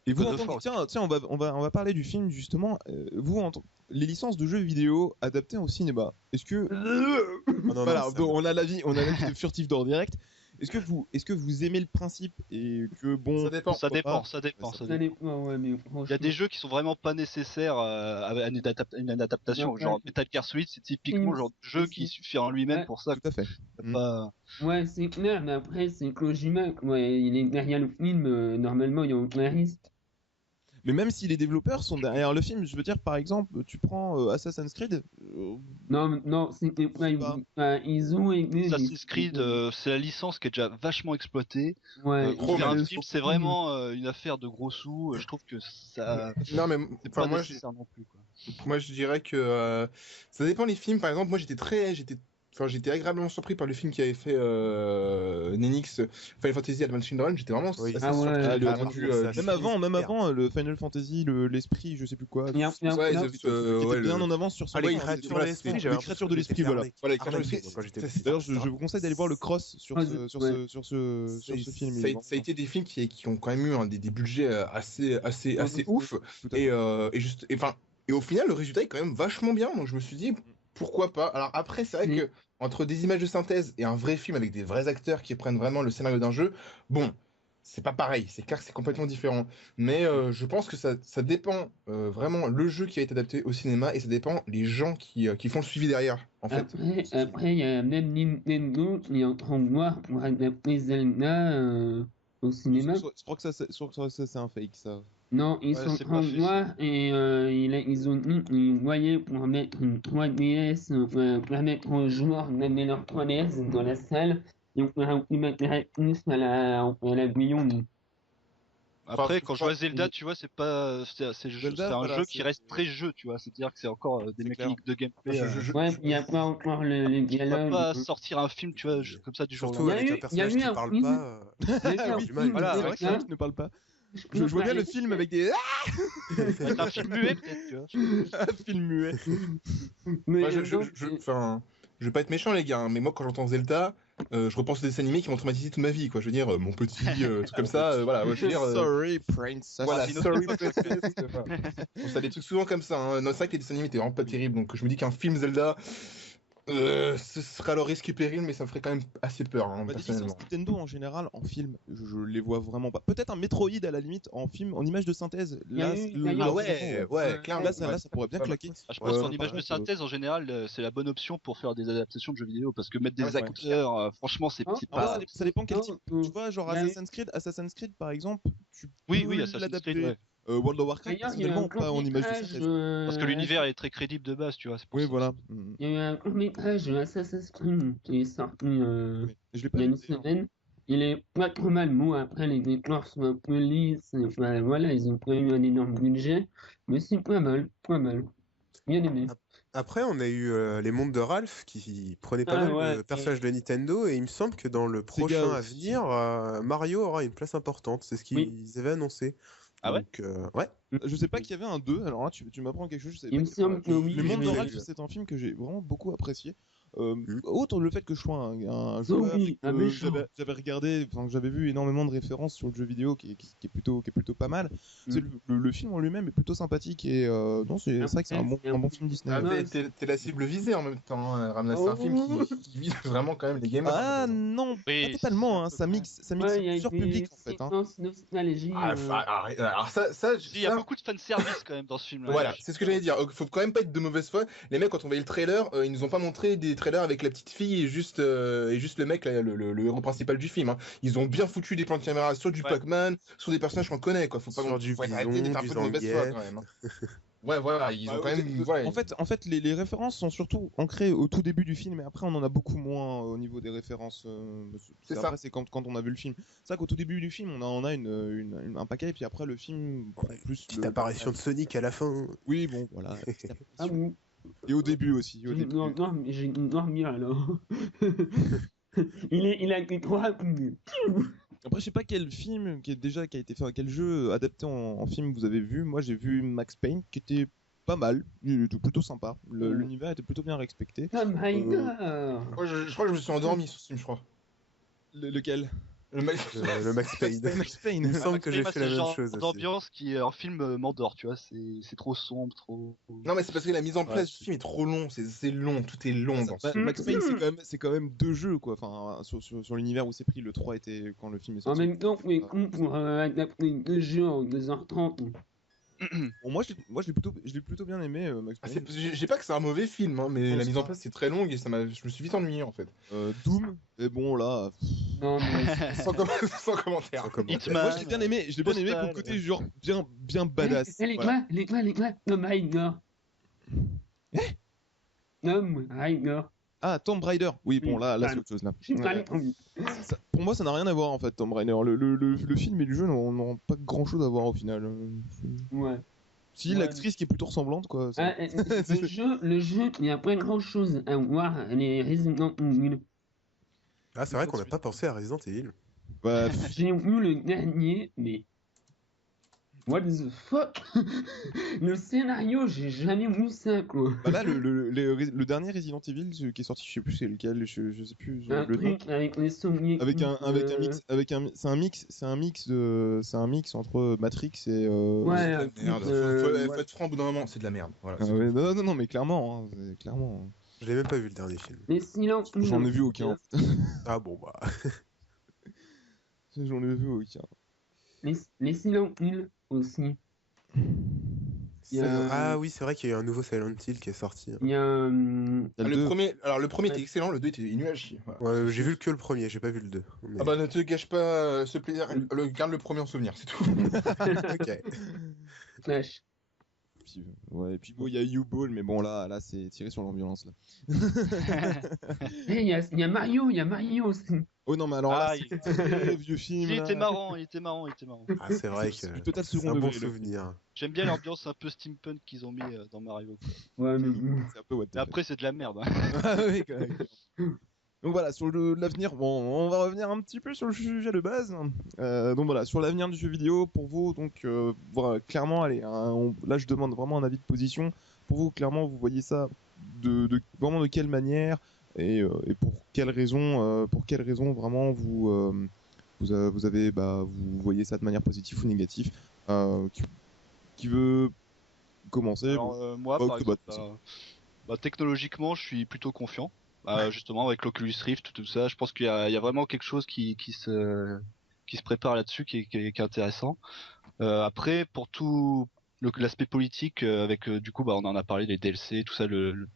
Et vous, tiens, on va parler du film, justement. Les licences de jeux vidéo adaptées au cinéma, est-ce que... Voilà, on a l'avis de Furtif d'Or Direct. Est-ce que vous aimez le principe et que bon ça dépend. Ouais, mais il y a des jeux qui sont vraiment pas nécessaires à une adaptation. Genre Metal Gear Solid, c'est typiquement le genre de jeu qui suffit en lui-même pour ça. Tout à fait. Ouais, c'est clair, mais après c'est Kojima. Il est derrière le film. Normalement, il y a aucun risque. Mais même si les développeurs sont derrière le film, je veux dire, par exemple, tu prends Assassin's Creed. Non, c'était pas. Ils ont aimé. Assassin's Creed, c'est la licence qui est déjà vachement exploitée. Ouais, Pour faire un film, c'est vraiment une affaire de gros sous. Je trouve que ça. Non, mais c'est pas nécessaire non plus, quoi. Moi, je dirais que ça dépend des films. Par exemple, moi, j'étais agréablement surpris par le film qui avait fait Nenix, Final Fantasy Advance Children. J'étais vraiment assez surpris. Même avant le Final Fantasy, l'esprit, je sais plus quoi. Bien en avance sur son les créatures de l'esprit, voilà. D'ailleurs, je vous conseille d'aller voir le cross sur ce film. Ça a été des films qui ont quand même eu des budgets assez ouf. Et au final, le résultat est quand même vachement bien. Donc je me suis dit, pourquoi pas. Alors après, c'est vrai que entre des images de synthèse et un vrai film avec des vrais acteurs qui prennent vraiment le scénario d'un jeu, bon, c'est pas pareil. C'est clair que c'est complètement différent. Mais je pense que ça dépend vraiment le jeu qui a été adapté au cinéma et ça dépend les gens qui font le suivi derrière, en fait. Après, il y a même Nintendo qui est en train de voir pour adapter Zelda au cinéma. Je crois que ça c'est un fake, ça. Non, ils sont en train de voir et ils ont dit qu'ils voyaient pour mettre une 3DS, permettre aux joueurs d'amener leur 3DS dans la salle et on pourra mettre plus à la Wii U. Après, quand je vois Zelda, tu vois, c'est un jeu qui reste très jeu, tu vois. C'est-à-dire que c'est encore des mécaniques de gameplay. Ouais, il n'y a pas encore le dialogue. Tu vas pas sortir un film, tu vois, comme ça du jour au lendemain. Surtout avec un personnage qui parle pas. Voilà, un personnage qui ne parle pas. Je vois bien le film avec des. Un film muet, peut-être, tu vois. Un film muet. Mais je vais pas être méchant, les gars, mais moi, quand j'entends Zelda, je repense aux dessins animés qui m'ont traumatisé toute ma vie, quoi. Je veux dire, mon petit, truc comme ça, voilà. Je veux dire, Sorry, Princess. Voilà, sorry, Princess. Ça des trucs souvent comme ça. Hein. Non, c'est vrai que les dessins animés étaient vraiment pas terribles, donc je me dis qu'un film Zelda. Ce sera alors risque et péril, mais ça me ferait quand même assez peur, hein, personnellement. Nintendo en général, en film, je les vois vraiment pas. Peut-être un Metroid à la limite en film, en image de synthèse. Là, clairement. Là, ça pourrait bien claquer. Je pense qu'en image de synthèse, en général, c'est la bonne option pour faire des adaptations de jeux vidéo, parce que mettre des acteurs, franchement, c'est pas. Ça dépend quel type. Tu vois, genre Assassin's Creed, par exemple, tu peux l'adapter. World of Warcraft, personnellement, pas en image de synthèse. Parce que l'univers est très crédible de base, tu vois. Oui, voilà. Il y a eu un court-métrage de Assassin's Creed qui est sorti il y a une semaine. Il est pas trop mal. Bon, après, les décors sont un peu lisses. Enfin, voilà, ils ont pas eu un énorme budget. Mais c'est pas mal. Bien aimé. Après, on a eu les mondes de Ralph qui prenaient pas mal de personnages de Nintendo et il me semble que dans le prochain à venir, Mario aura une place importante. C'est ce qu'ils avaient annoncé. Ah ouais. Donc, ouais. Je sais pas qu'il y avait un 2, alors là tu m'apprends quelque chose, je sais pas. Il me semble que oui. Le Monde de Ralph, c'est un film que j'ai vraiment beaucoup apprécié. Outre le fait que je sois un joueur, j'avais regardé, enfin j'avais vu énormément de références sur le jeu vidéo qui est plutôt pas mal. Le film en lui-même est plutôt sympathique et non c'est vrai que c'est un bon film Disney. T'es la cible visée en même temps, Ramna, c'est un film qui vise vraiment quand même les gamers. Ah non, pas totalement, ça mixe sur public en fait. Alors ça, il y a beaucoup de fanservice quand même dans ce film-là. Voilà, c'est ce que j'allais dire. Faut quand même pas être de mauvaise foi. Les mecs, quand on voyait le trailer, ils nous ont pas montré des trailers avec la petite fille et juste le mec, là, le héros principal du film. Hein. Ils ont bien foutu des plans de caméra sur du Pac-Man, sur des personnages qu'on connaît, quoi. Faut pas arrêter d'être un peu de mauvaise foi quand même. Hein. Ouais, voilà, ils ont quand même. Voilà. En fait, les références sont surtout ancrées au tout début du film, et après, on en a beaucoup moins au niveau des références. Après, c'est quand on a vu le film. C'est vrai qu'au tout début du film, on a un paquet, et puis après, le film. Plus petite apparition de Sonic à la fin. Oui, bon, voilà. Ah bon. Et au début aussi. Non, mais j'ai dormi alors. il a été trop rapide. Après, je sais pas quel film qui a été fait, quel jeu adapté en film vous avez vu. Moi, j'ai vu Max Payne qui était pas mal, il était plutôt sympa. L'univers était plutôt bien respecté. Oh my god. Moi, je crois que je me suis endormi sur ce film, je crois. Lequel? Le Max Payne. Il me semble que j'ai fait la même chose. D'ambiance qui en film m'endort, tu vois, c'est trop sombre, trop. Non mais c'est parce que la mise en place du film est trop long, c'est long, tout est long dans ce film. Max Payne c'est quand même 2 jeux quoi, enfin sur l'univers où c'est pris, le 3 était quand le film est sorti. En même temps, mais pour adapter 2 jeux en 2h30. Bon, moi je l'ai plutôt bien aimé, Max Payne. J'ai pas que c'est un mauvais film, hein, mais la mise en place c'est très longue et je me suis vite ennuyé en fait. Doom, et bon là. Non, mais. Sans commentaire. Moi je l'ai bien aimé pour le côté genre bien badass. Les gars, Tom Raider. Tom Raider. Ah, Tomb Raider. Oui, bon, là c'est autre chose là. Pour moi, ça n'a rien à voir en fait, Tomb Raider. Le film et le jeu n'ont pas grand chose à voir au final. Ouais. Si, l'actrice qui est plutôt ressemblante, quoi. Le jeu, il n'y a pas grand chose à voir. Les Resident Evil. Ah, c'est vrai qu'on n'a pas pensé à Resident Evil. Bah, j'ai eu le dernier, mais. What the fuck. Le scénario, j'ai jamais vu ça, quoi. Bah là, le dernier Resident Evil qui est sorti, je sais plus c'est lequel, je sais plus le nom. Avec les souvenirs. C'est un mix entre Matrix et. Ouais. Merde. Faut être franc au bout d'un moment, c'est de la merde. Voilà. Non, mais clairement, clairement. Je l'ai même pas vu le dernier film. Mais sinon. J'en ai vu aucun. Ah bon bah. J'en ai vu aucun. Les Silent Hill aussi. Ah oui, c'est vrai qu'il y a eu un nouveau Silent Hill qui est sorti. Il y a le premier était excellent, le 2 était nul à chier. Voilà. Ouais, j'ai vu que le premier, j'ai pas vu le 2. Mais... Ah bah ne te gâche pas ce plaisir, garde le premier en souvenir, c'est tout. Ok. Flash. Et puis bon, il y a U-Ball, mais bon là c'est tiré sur l'ambulance là. Il y a Mario aussi. Oh non mais alors là c'est vieux film. Il était marrant. Ah c'est vrai que c'est un bon souvenir. J'aime bien l'ambiance un peu steampunk qu'ils ont mis dans Mario. Ouais mais c'est un peu what the fuck. Après c'est de la merde. Ah oui quand même. Donc voilà, sur l'avenir, bon, on va revenir un petit peu sur le sujet de base. Donc voilà, sur l'avenir du jeu vidéo, pour vous, donc voilà, clairement, allez, là je demande vraiment un avis de position. Pour vous, clairement, vous voyez ça vraiment de quelle manière et pour quelles raisons vraiment vous voyez ça de manière positive ou négative. Qui veut commencer? Alors, moi, par exemple, technologiquement, je suis plutôt confiant. Justement avec l'Oculus Rift, tout ça, je pense qu'il y a vraiment quelque chose qui se prépare là-dessus qui est intéressant. Après, pour tout l'aspect politique, avec du coup, on en a parlé, les DLC, tout ça,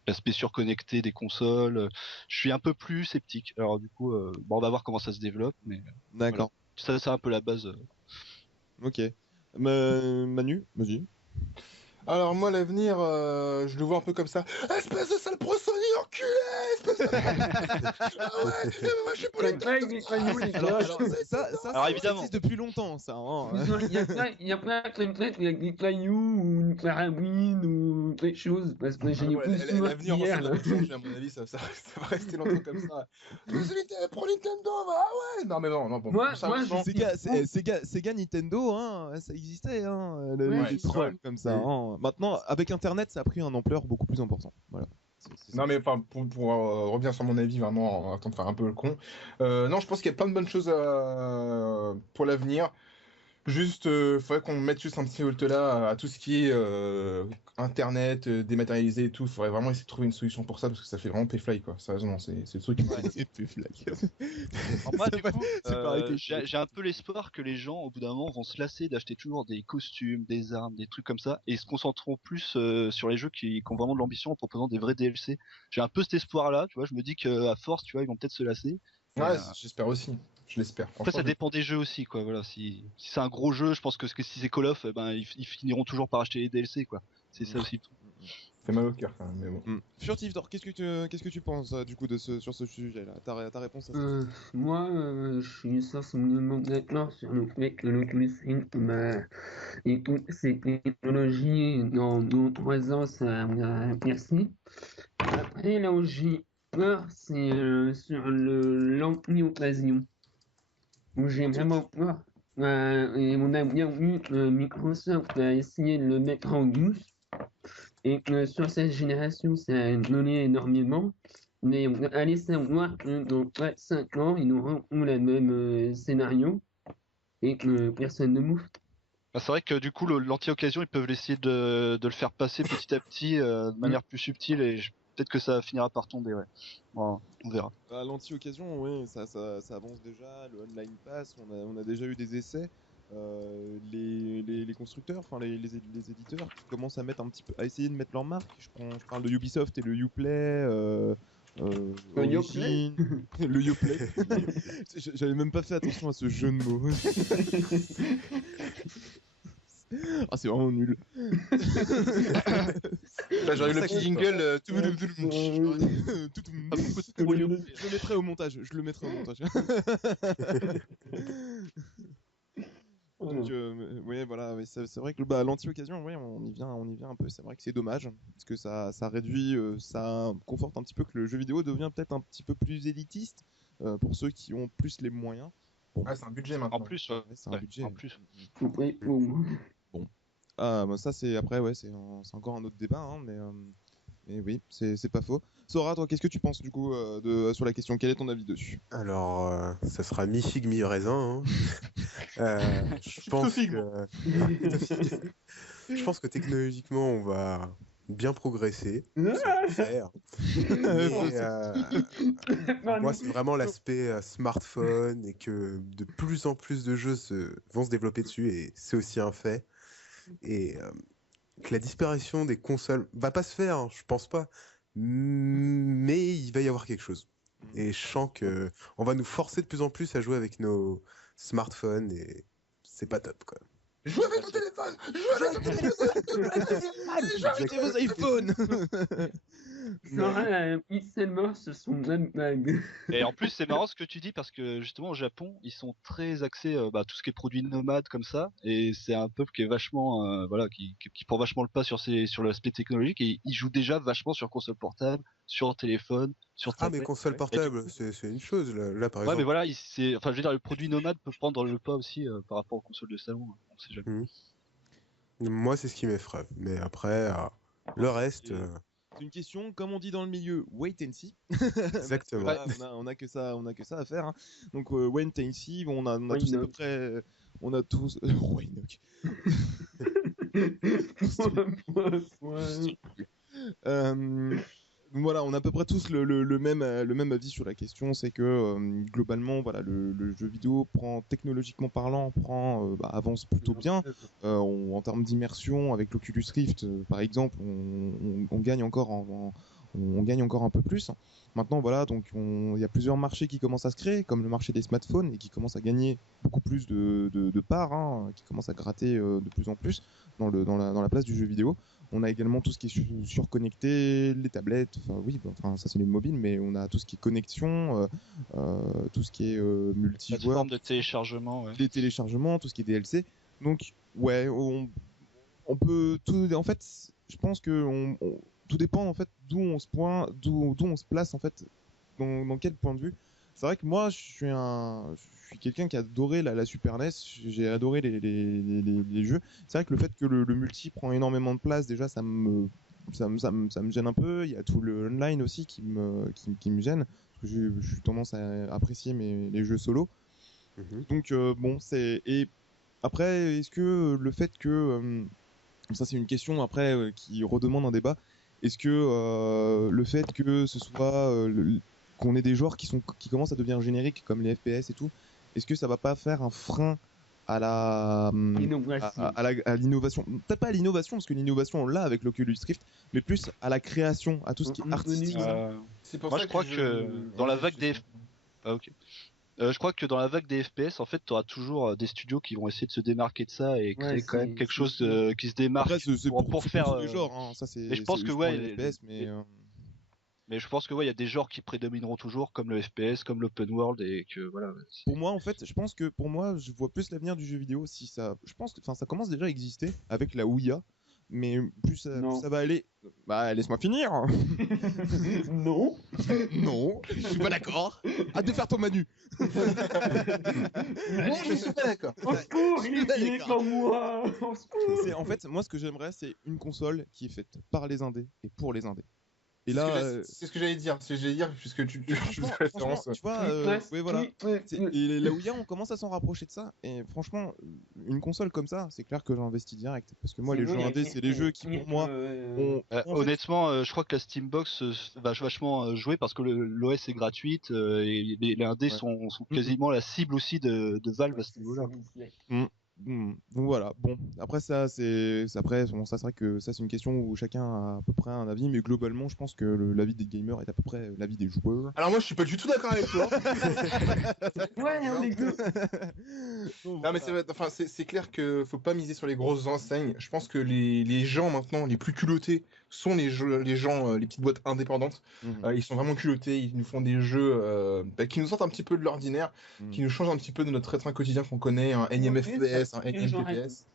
l'aspect surconnecté des consoles, je suis un peu plus sceptique. Alors du coup, on va voir comment ça se développe, mais d'accord. Voilà. Ça, c'est un peu la base. Ok. Manu, vas-y. Alors moi l'avenir, je le vois un peu comme ça. Espèce de sale pro-Sony enculé, espèce de... Ah ouais, moi je suis pour les... Alors évidemment. Ça existe depuis longtemps ça. Hein. Il y a plein avec des cailloux ou une carabine ou quelque chose. Parce que j'ai l'avenir va changer à mon avis, ça va rester longtemps comme ça. Pro Nintendo, ah ouais. Non mais non bon. Moi Sega Nintendo, hein, ça existait, hein, les trolls comme ça. Hein. Maintenant, avec Internet, ça a pris une ampleur beaucoup plus importante. Voilà. Non mais enfin pour revenir sur mon avis vraiment, en train de faire un peu le con. Non, je pense qu'il y a plein de bonnes choses pour l'avenir. Juste, faudrait qu'on mette juste un petit halte là à tout ce qui est internet, dématérialisé et tout. Faudrait vraiment essayer de trouver une solution pour ça parce que ça fait vraiment pay-fly quoi. Sérieusement, c'est le truc. C'est pay-fly. Moi, du coup, j'ai un peu l'espoir que les gens, au bout d'un moment, vont se lasser d'acheter toujours des costumes, des armes, des trucs comme ça, et se concentreront plus sur les jeux qui ont vraiment de l'ambition en proposant des vrais DLC. J'ai un peu cet espoir-là, tu vois. Je me dis qu'à force, tu vois, ils vont peut-être se lasser. Ouais, j'espère aussi. Je l'espère. Après, ça dépend des jeux aussi, quoi. Voilà, si c'est un gros jeu, je pense que si c'est Call of, ils finiront toujours par acheter les DLC, quoi. C'est ça aussi. C'est mal au cœur quand même, mais bon. Furtif, qu'est-ce que tu penses du coup sur ce sujet-là? Ta réponse à ça? Moi, je suis sensiblement d'accord sur le fait que l'Oculus Rift et toutes ces technologies dans 3 ans, ça va percer. Après, là où j'ai peur, c'est sur l'anti-occasion. Où j'ai vraiment peur. Et on a bien vu Microsoft a essayé de le mettre en douce. Et sur cette génération, ça a donné énormément. Mais allez savoir que dans 5 ans, ils auront le même scénario. Et que personne ne bouffe. C'est vrai que du coup, l'anti-occasion, ils peuvent essayer de le faire passer petit à petit de manière plus subtile et peut-être que ça finira par tomber, ouais. Voilà, on verra. L'anti-occasion, oui, ça avance déjà. Le online pass, on a déjà eu des essais. les constructeurs, enfin les éditeurs qui commencent à mettre un petit peu, à essayer de mettre leur marque. Je parle de Ubisoft et le Uplay. Uplay. Le Uplay. J'avais même pas fait attention à ce jeu de mots. Ah, c'est vraiment nul. Là, j'aurais le petit jingle. Je le mettrai au montage. Donc, ouais, voilà, ouais, c'est vrai que l'anti-occasion, ouais, on y vient un peu. C'est vrai que c'est dommage parce que ça réduit, ça conforte un petit peu que le jeu vidéo devient peut-être un petit peu plus élitiste pour ceux qui ont plus les moyens. Bon. Ah, c'est un budget maintenant. En plus, ouais, c'est un budget. En plus. Bon, ah, bah, ça c'est après, ouais, c'est encore un autre débat, hein, mais oui, c'est pas faux. Sora, toi, qu'est-ce que tu penses du coup sur la question? Quel est ton avis dessus? Alors, ça sera mi-figue, mi-raisin. Je pense que technologiquement, on va bien progresser. Faire. Moi, c'est vraiment l'aspect smartphone et que de plus en plus de jeux vont se développer dessus et c'est aussi un fait. Et que la disparition des consoles va pas se faire, hein, je pense pas. Mais il va y avoir quelque chose. Et je sens que on va nous forcer de plus en plus à jouer avec nos smartphones et c'est pas top, quoi. Jouez avec vos téléphones! Jouez avec vos iPhones! Seulement, ce sont même blagues. Et en plus, c'est marrant ce que tu dis parce que justement au Japon, ils sont très axés tout ce qui est produits nomades comme ça, et c'est un peuple qui est vachement qui prend vachement le pas sur l'aspect technologique et ils jouent déjà vachement sur console portable, sur téléphone, sur tablette. Ah mais console portable, c'est une chose là par exemple. Ouais, mais voilà, je veux dire, le produit nomade peut prendre le pas aussi par rapport aux consoles de salon. On sait jamais. Moi, c'est ce qui m'effraie, mais après le reste. C'est une question, comme on dit dans le milieu, wait and see. Exactement. Là, on a que ça à faire. Hein. Donc wait and see, on a tous à peu près, on a tous. Voilà, on a à peu près tous le même avis sur la question, c'est que globalement, voilà, le jeu vidéo technologiquement parlant, avance plutôt bien. En termes d'immersion, avec l'Oculus Rift, par exemple, on gagne encore on gagne encore un peu plus. Maintenant, voilà, donc il y a plusieurs marchés qui commencent à se créer, comme le marché des smartphones, et qui commencent à gagner beaucoup plus de parts, hein, qui commencent à gratter de plus en plus dans la place du jeu vidéo. On a également tout ce qui est surconnecté, les tablettes, ça c'est les mobiles, mais on a tout ce qui est connexion, tout ce qui est multijoueur. Plateforme de téléchargement, ouais. Les téléchargements, tout ce qui est DLC. Donc, ouais, on peut tout. En fait, je pense que tout dépend en fait d'où on se place en fait, dans quel point de vue. C'est vrai que moi, je suis quelqu'un qui a adoré la Super NES. J'ai adoré les jeux. C'est vrai que le fait que le multi prend énormément de place, déjà, ça me gêne un peu. Il y a tout le online aussi qui me gêne. Parce que je suis tendance à apprécier les jeux solo. Donc, bon, et après, est-ce que le fait que. Ça, c'est une question après qui redemande un débat. Est-ce que le fait que ce soit. Qu'on ait des genres qui commencent à devenir génériques comme les FPS et tout, est-ce que ça va pas faire un frein à l'innovation? Peut-être pas à l'innovation, parce que l'innovation on l'a avec l'Oculus Rift, mais plus à la création, à tout ce qui est artistique. Moi je crois que dans la vague des je crois que dans la vague des FPS, en fait, tu auras toujours des studios qui vont essayer de se démarquer de ça et créer quand même quelque chose qui se démarque. Après, c'est pour faire les genres, hein. Ça, c'est. Mais je pense que les FPS, mais je pense que il y a des genres qui prédomineront toujours, comme le FPS, comme l'open world, et que voilà. Pour moi, en fait, je pense que je vois plus l'avenir du jeu vidéo si ça. Je pense que, ça commence déjà à exister avec la Ouya, mais plus ça va aller. Bah, laisse-moi finir. Non. Non, je suis pas d'accord. Hâte de faire ton Manu. Non, je suis pas d'accord. Au secours, il est comme moi. Au secours. En fait, moi, ce que j'aimerais, c'est une console qui est faite par les indés et pour les indés. Et là, c'est ce que j'allais dire. Puisque tu fais référence. Tu vois, voilà. Et là où on commence à s'en rapprocher de ça. Et franchement, une console comme ça, c'est clair que j'investis direct. Parce que moi, les jeux indés, c'est des jeux qui, pour moi, honnêtement, je crois que la Steambox va vachement jouer parce que l'OS est gratuite et les indés sont quasiment la cible aussi de Valve à ce niveau-là. Donc voilà. Bon, après ça, c'est vrai que ça c'est une question où chacun a à peu près un avis, mais globalement, je pense que l'avis des gamers est à peu près l'avis des joueurs. Alors moi, je suis pas du tout d'accord avec toi. Ouais, on est deux. Non mais c'est clair que faut pas miser sur les grosses enseignes. Je pense que les gens maintenant les plus culottés sont les gens, les petites boîtes indépendantes. Ils sont vraiment culottés, ils nous font des jeux qui nous sortent un petit peu de l'ordinaire, qui nous changent un petit peu de notre train quotidien qu'on connaît, un énième FPS, un énième TPS.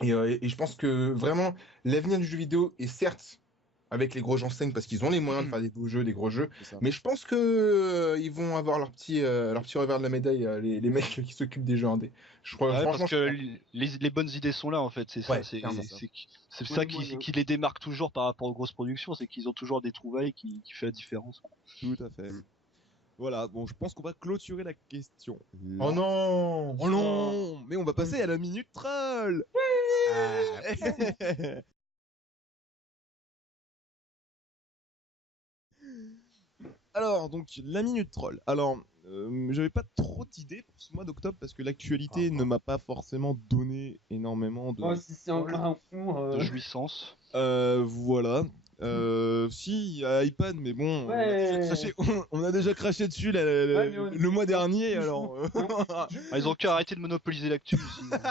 Et je pense que vraiment l'avenir du jeu vidéo est certes avec les grosses enseignes parce qu'ils ont les moyens de faire des beaux jeux, des gros jeux. Mais je pense que ils vont avoir leur petit revers de la médaille, les mecs qui s'occupent des jeux indés. Je crois, Ouais, franchement, parce que les bonnes idées sont là en fait. C'est ça, Ouais, c'est ça qui les démarque toujours par rapport aux grosses productions, c'est qu'ils ont toujours des trouvailles qui fait la différence. Tout à fait. Voilà, bon, je pense qu'on va clôturer la question. Là. Oh non! Oh non! Mais on va passer à la minute troll! Alors, donc, la minute troll. Alors, j'avais pas trop d'idées pour ce mois d'octobre parce que l'actualité ne m'a pas forcément donné énormément de... Oh, si c'est encore un cours... De jouissance. Voilà. Si, il y a iPad, mais bon, on a déjà craché dessus le mois dernier, alors... Ils ont qu'à arrêter de monopoliser l'actu.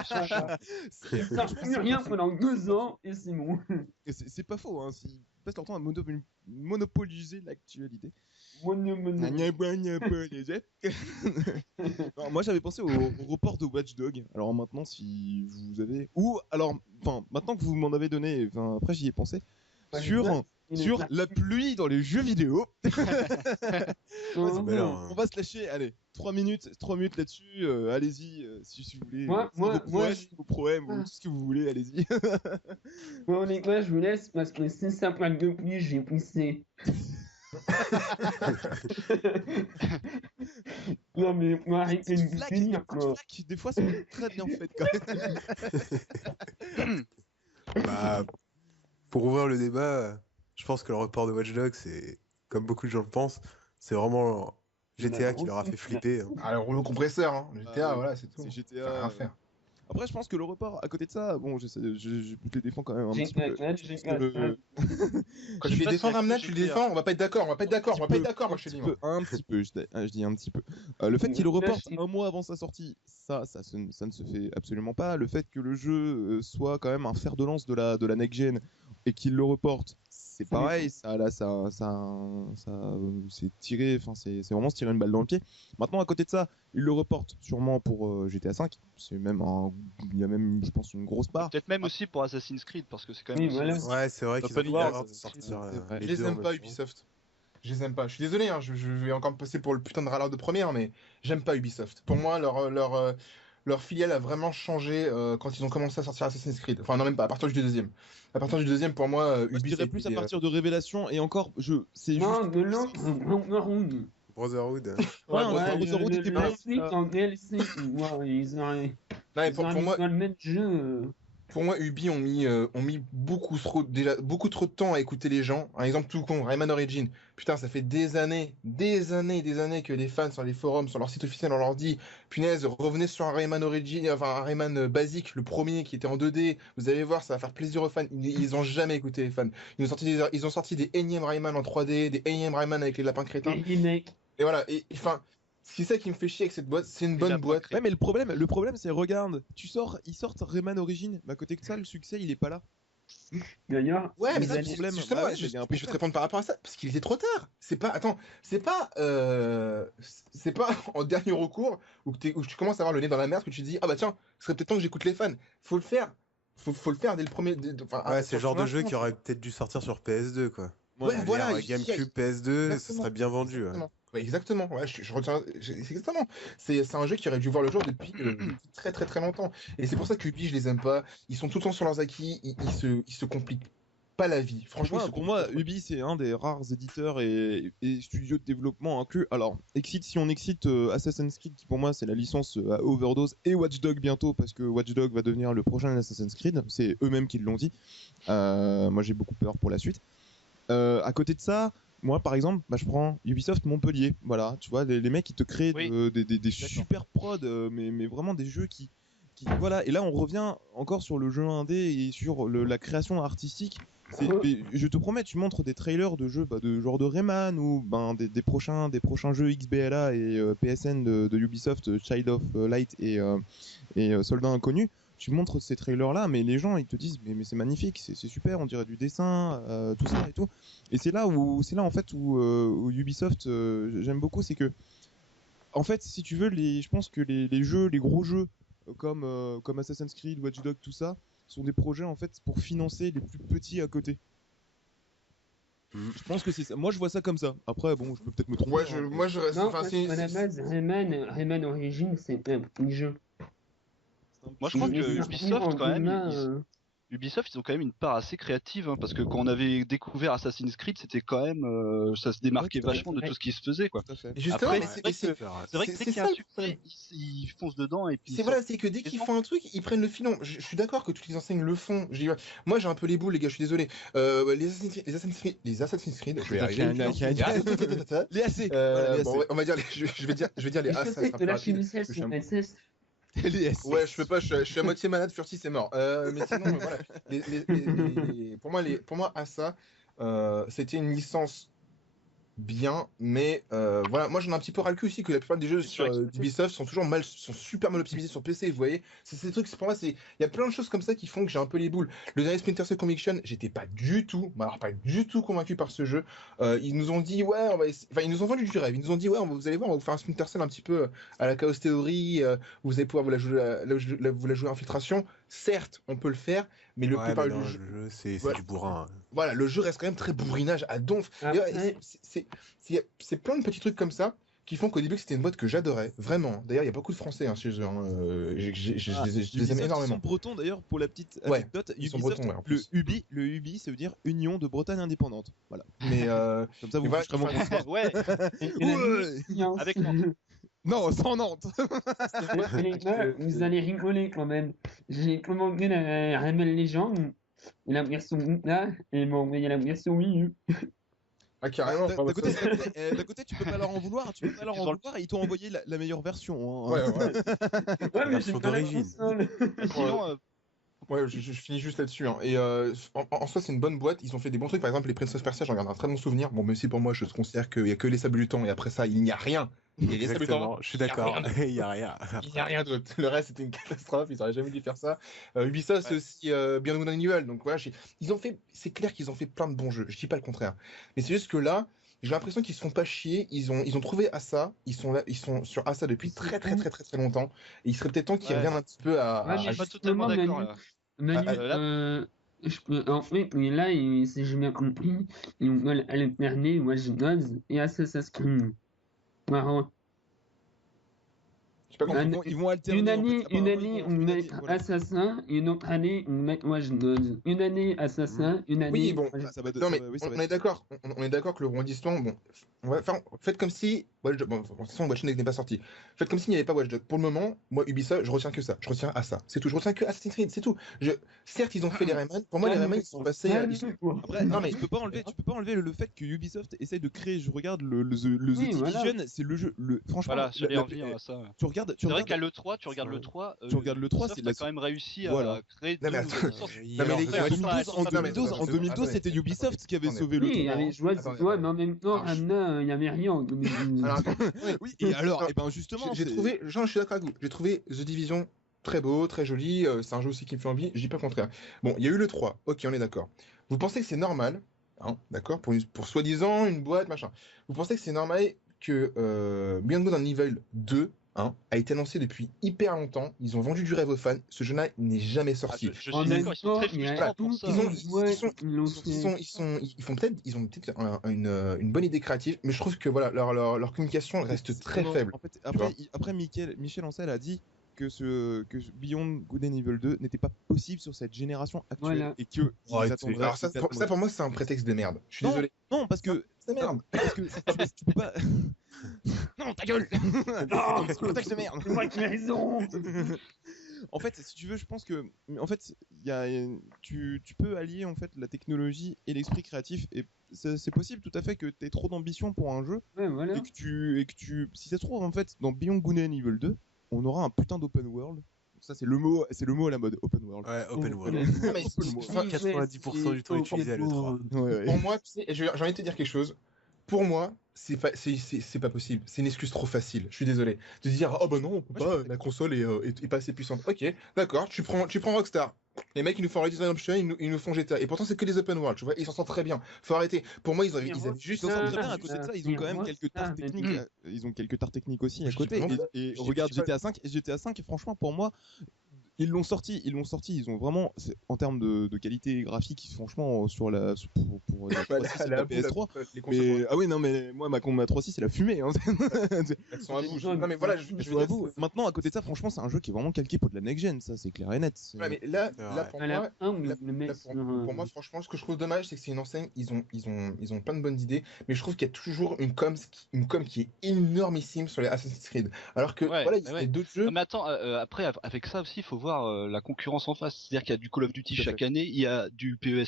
Ça plus rien pendant 2 ans, et c'est bon. C'est pas faux, hein, s'ils passent leur temps à monopoliser l'actualité. Non, moi j'avais pensé au report de Watch Dogs. Alors maintenant, si vous avez... maintenant que vous m'en avez donné, après j'y ai pensé. Sur la pluie dans les jeux vidéo. On va se lâcher, allez, 3 minutes là-dessus, allez-y, si vous voulez. Vos problèmes, tout ce que vous voulez, allez-y. Bon, Nicolas, je vous laisse parce que si ça plaque de pluie, j'ai poussé. Non mais arrêtez de me finir quoi. Des fois c'est très bien fait quand même. Bah, pour ouvrir le débat, je pense que le report de Watch Dogs, c'est comme beaucoup de gens le pensent, c'est vraiment GTA qui leur a fait flipper. Hein. Ah, le rouleau compresseur, hein. GTA, voilà, c'est tout. C'est GTA. Ça a rien à faire. Après, je pense que le report, à côté de ça, bon, je les défends quand même un petit peu. Quand tu les défends, Ramna, tu les défends, on va pas être d'accord, moi je te dis. Un petit peu, je dis un petit peu. Le fait qu'il le reporte un mois avant sa sortie, ça ne se fait absolument pas. Le fait que le jeu soit quand même un fer de lance de la next-gen et qu'il le reporte, c'est pareil, c'est vraiment se tirer une balle dans le pied. Maintenant, à côté de ça, il le reporte sûrement pour GTA 5. Il y a même, je pense, une grosse part. Peut-être même aussi pour Assassin's Creed, parce que c'est quand même. Ouais, c'est vrai qu'ils ont pouvoir de sortir. Je les aime pas, Ubisoft. Je les aime pas. Je suis désolé, hein, je vais encore me passer pour le putain de râleur de première, mais j'aime pas Ubisoft. Pour moi, leur filiale a vraiment changé quand ils ont commencé à sortir Assassin's Creed. Enfin, non, même pas, à partir du deuxième. À partir du deuxième, pour moi, Ubisoft. Je dirais plus à partir de Révélation, et encore, c'est juste. Non, de l'autre, Brotherhood. Brotherhood était pas en DLC. Ils ont le même jeu. Pour moi, Ubi ont mis beaucoup trop de temps à écouter les gens. Un exemple tout con, Rayman Origins. Putain, ça fait des années que les fans sur les forums, sur leur site officiel, on leur dit punaise, revenez sur un Rayman Origins, enfin un Rayman basique, le premier qui était en 2D. Vous allez voir, ça va faire plaisir aux fans. Ils ont jamais écouté les fans. Ils ont sorti des énièmes Rayman en 3D, des énièmes Rayman avec les lapins crétins. Et voilà, et enfin. C'est ça qui me fait chier avec cette boîte, c'est une bonne boîte. Ouais, mais le problème c'est, regarde, ils sortent Rayman Origins, mais à côté de ça, le succès il est pas là. D'ailleurs, ouais, mais c'est le problème. Justement, je vais te répondre par rapport à ça, parce qu'il était trop tard. C'est pas en dernier recours où tu commences à avoir le nez dans la merde que tu te dis ah bah tiens, ce serait peut-être temps que j'écoute les fans. Faut le faire. Faut le faire dès le premier. Ouais, c'est le genre de jeu qui aurait peut-être dû sortir sur PS2 quoi. Ouais, voilà. GameCube, PS2, ça serait bien vendu. Ouais, exactement, ouais, je retiens, exactement. C'est un jeu qui aurait dû voir le jour depuis très très très longtemps. Et c'est pour ça que Ubi, je les aime pas. Ils sont tout le temps sur leurs acquis, ils se compliquent pas la vie. Franchement, pour moi, Ubi, c'est un des rares éditeurs et studios de développement inclus. Alors, si on excite Assassin's Creed, qui pour moi c'est la licence à overdose, et Watch Dogs bientôt, parce que Watch Dogs va devenir le prochain Assassin's Creed, c'est eux-mêmes qui l'ont dit. Moi, j'ai beaucoup peur pour la suite. À côté de ça, moi par exemple, je prends Ubisoft Montpellier, voilà, tu vois, les mecs qui te créent des super prods, mais vraiment des jeux qui Voilà, et là on revient encore sur le jeu indé et sur la création artistique. Je te promets, tu montres des trailers de jeux de genre de Rayman ou des prochains jeux XBLA et PSN de Ubisoft, Child of Light et Soldat Inconnu. Tu montres ces trailers là, mais les gens ils te disent mais c'est magnifique, c'est super, on dirait du dessin, tout ça et tout. Et c'est là en fait où Ubisoft j'aime beaucoup, c'est que en fait si tu veux je pense que les gros jeux comme Assassin's Creed, Watch Dogs, tout ça sont des projets en fait pour financer les plus petits à côté. Je pense que c'est ça. Moi, je vois ça comme ça. Après, bon, je peux peut-être me tromper. Ouais, moi, je reste. Non, à la base, Rayman Origins, c'est un petit jeu. Moi, je crois que Ubisoft, quand même, Ubisoft, ils ont quand même une part assez créative, hein, parce que quand on avait découvert Assassin's Creed, c'était quand même, ça se démarquait vachement de tout ce qui se faisait, quoi. Justement, après, c'est vrai que dès qu'il y a un succès, ils foncent dedans et puis. C'est que dès qu'ils font un truc, ils prennent le filon. Je suis d'accord que toutes les enseignes le font. Moi, j'ai un peu les boules, les gars. Je suis désolé. Les Assassin's Creed, je vais arriver. Les AC. Bon, on va dire, je vais dire les AC. Ouais, je peux pas, je suis à moitié malade, Furty c'est mort. Mais sinon, voilà. Pour moi, Assa, c'était une licence bien, mais voilà, moi j'en ai un petit peu ras le cul aussi que la plupart des jeux sur Ubisoft sont super mal optimisés sur PC, vous voyez. C'est des trucs, pour moi, il y a plein de choses comme ça qui font que j'ai un peu les boules. Le dernier Splinter Cell Conviction, j'étais pas du tout convaincu par ce jeu. Ils nous ont dit, ouais, ils nous ont vendu du rêve. Ils nous ont dit, ouais, vous allez voir, on va vous faire un Splinter Cell un petit peu à la Chaos Theory, vous allez pouvoir vous la jouer infiltration. Certes, on peut le faire, mais le plupart du jeu, c'est du bourrin. Voilà, le jeu reste quand même très bourrinage à donf. C'est plein de petits trucs comme ça qui font qu'au début c'était une boîte que j'adorais, vraiment. D'ailleurs, il y a beaucoup de Français chez eux. Je les aime énormément. Ils sont bretons d'ailleurs, pour la petite anecdote. Ils sont bretons, le UBI, ça veut dire Union de Bretagne Indépendante. Voilà. Mais comme ça, vous toucherez mon conseil. Ouais. Avec Nantes. Non, sans Nantes. Vous allez rigoler quand même. J'ai commandé la Rayman Legend, la version là, et ils m'ont envoyé la version Wii U. Ah, carrément. D'un côté, tu peux pas leur en vouloir, et ils t'ont envoyé la meilleure version. Hein. Ouais, mais j'ai pas d'origine. Ouais, je finis juste là-dessus. Hein. Et en soi, c'est une bonne boîte. Ils ont fait des bons trucs. Par exemple, les Prince of Persia, j'en garde un très bon souvenir. Bon, même si pour moi, je considère qu'il n'y a que les Sables du Temps et après ça, il n'y a rien. Exactement, je suis d'accord. Il n'y a rien. Il n'y a rien d'autre. Le reste, c'était une catastrophe. Ils n'auraient jamais dû faire ça. Ubisoft, c'est aussi Beyond Good and Evil. Donc voilà, ils ont fait. C'est clair qu'ils ont fait plein de bons jeux. Je dis pas le contraire. Mais c'est juste que là, j'ai l'impression qu'ils se font pas chier. Ils ont trouvé Assa. Ils sont sur Assa depuis très longtemps. Et il serait peut-être temps qu'ils reviennent un petit peu à. Je suis pas totalement d'accord là. En fait, là, si j'ai bien compris, ils veulent alterner Watch Dogs et Assassin's Creed. Marrant. Ils vont alterner. Une année, on met Assassin, et une autre année, on met Watch Dogs. Une année Assassin, une année. Oui, bon. Non, mais on est d'accord. On est d'accord que le rebondissement, bon. Faites comme si. Watch Dogs. Bon, de toute façon, Watch Dogs n'est pas sorti. Faites comme s'il n'y avait pas Watch Dogs. Pour le moment, moi, Ubisoft, je retiens que ça. Je retiens à ça. C'est tout. Je retiens que Assassin's Creed, c'est tout. Certes, ils ont fait les Rayman. Pour moi, les Rayman, ils sont passés. Après, non, mais tu peux pas enlever le fait que Ubisoft essaye de créer. Je regarde le The Division, c'est le jeu. Franchement, voilà, j'allais en venir à ça. C'est vrai qu'à l'E3, tu regardes l'E3, c'est quand même réussi à créer deux nouvelles licences. En 2012, c'était Ubisoft qui avait sauvé l'E3. Oui, il y avait joué, mais en même temps, il n'y avait rien en 2012. Oui, et alors, et ben justement, j'ai trouvé, je suis d'accord avec vous, j'ai trouvé The Division très beau, très joli, c'est un jeu aussi qui me fait envie, je dis pas le contraire. Bon, il y a eu le 3, ok, on est d'accord. Vous pensez que c'est normal, hein, d'accord, pour soi-disant une boîte, machin, vous pensez que c'est normal que Beyond Good and Evil 2 a été annoncé depuis hyper longtemps, ils ont vendu du rêve aux fans, ce jeu-là n'est jamais sorti. Je suis d'accord, ils sont très frustrants pour ça. Ils ont peut-être une bonne idée créative, mais je trouve que voilà, leur communication reste très faible. En fait, après Michel Ancel a dit que Beyond Good and Evil 2 n'était pas possible sur cette génération actuelle et que alors ça pour moi c'est un prétexte de merde. Je suis désolé. Non, parce que c'est merde. Parce que tu peux pas. Non, ta gueule. Non, c'est un prétexte de merde. C'est moi qui ai raison. En fait, si tu veux, je pense que en fait, tu peux allier en fait la technologie et l'esprit créatif et c'est possible tout à fait que tu aies trop d'ambition pour un jeu voilà. et que tu si ça se trouve en fait dans Beyond Good and Evil 2 on aura un putain d'open world Ça c'est le mot à la mode, open world. Ouais, open world. Non, mais 90% du temps utilisé à l'E3. Pour moi, tu sais, j'ai envie de te dire quelque chose. Pour moi, c'est pas possible. C'est une excuse trop facile. Je suis désolé. De dire, oh bah non, on peut pas, la console est pas assez puissante. Ok, d'accord, tu prends Rockstar. Les mecs, ils nous font Red Dead Redemption, ils nous font GTA. Et pourtant, c'est que des open world, tu vois. Ils s'en sortent très bien. Faut arrêter. Pour moi, ils avaient juste. Ils s'en sortent très bien. À côté de ça, ils ont quand même quelques tares techniques. Ils ont quelques tares techniques aussi à côté. Et regarde GTA 5. GTA 5, franchement, pour moi. Ils l'ont sorti, ils ont vraiment, en termes de qualité graphique, franchement, sur la, pour la 3.6 et la PS3. Mais, ah oui, non, mais moi, ma 3.6, c'est la fumée. Hein. Elles sont à bout. Non, mais voilà, je veux dire. Maintenant, à côté de ça, franchement, c'est un jeu qui est vraiment calqué pour de la next-gen, ça, c'est clair et net. Ouais, mais là, pour moi, franchement, ce que je trouve dommage, c'est que c'est une enseigne, ils ont plein de bonnes idées, mais je trouve qu'il y a toujours une com qui est énormissime sur les Assassin's Creed. Alors que, voilà, il y a d'autres jeux. Mais attends, après, avec ça aussi, il faut voir la concurrence en face. C'est-à-dire qu'il y a du Call of Duty chaque année, il y a du PES,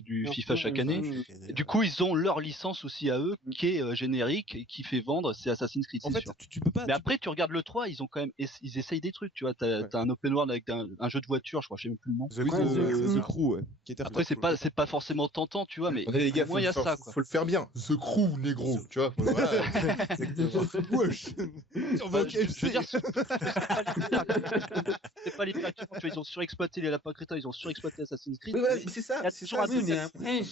du FIFA chaque année. Du coup, ils ont leur licence aussi à eux, qui est générique, et qui fait vendre, c'est Assassin's Creed. En fait, tu peux pas. Mais après, tu regardes le 3, ils ont quand même, ils essayent des trucs, tu vois. T'as un open world avec un jeu de voiture, je crois, je sais même plus le nom. The Crew, ouais. Après, c'est pas forcément tentant, tu vois, mais les gars, il y a ça, quoi. Faut le faire bien. The Crew, négro, tu vois. Voilà. Wesh. Je veux dire, c'est pas les plateformes, tu vois, ils ont surexploité les lapins crétins, ils ont surexploité Assassin's Creed. Oui, voilà, c'est ça. Mais après,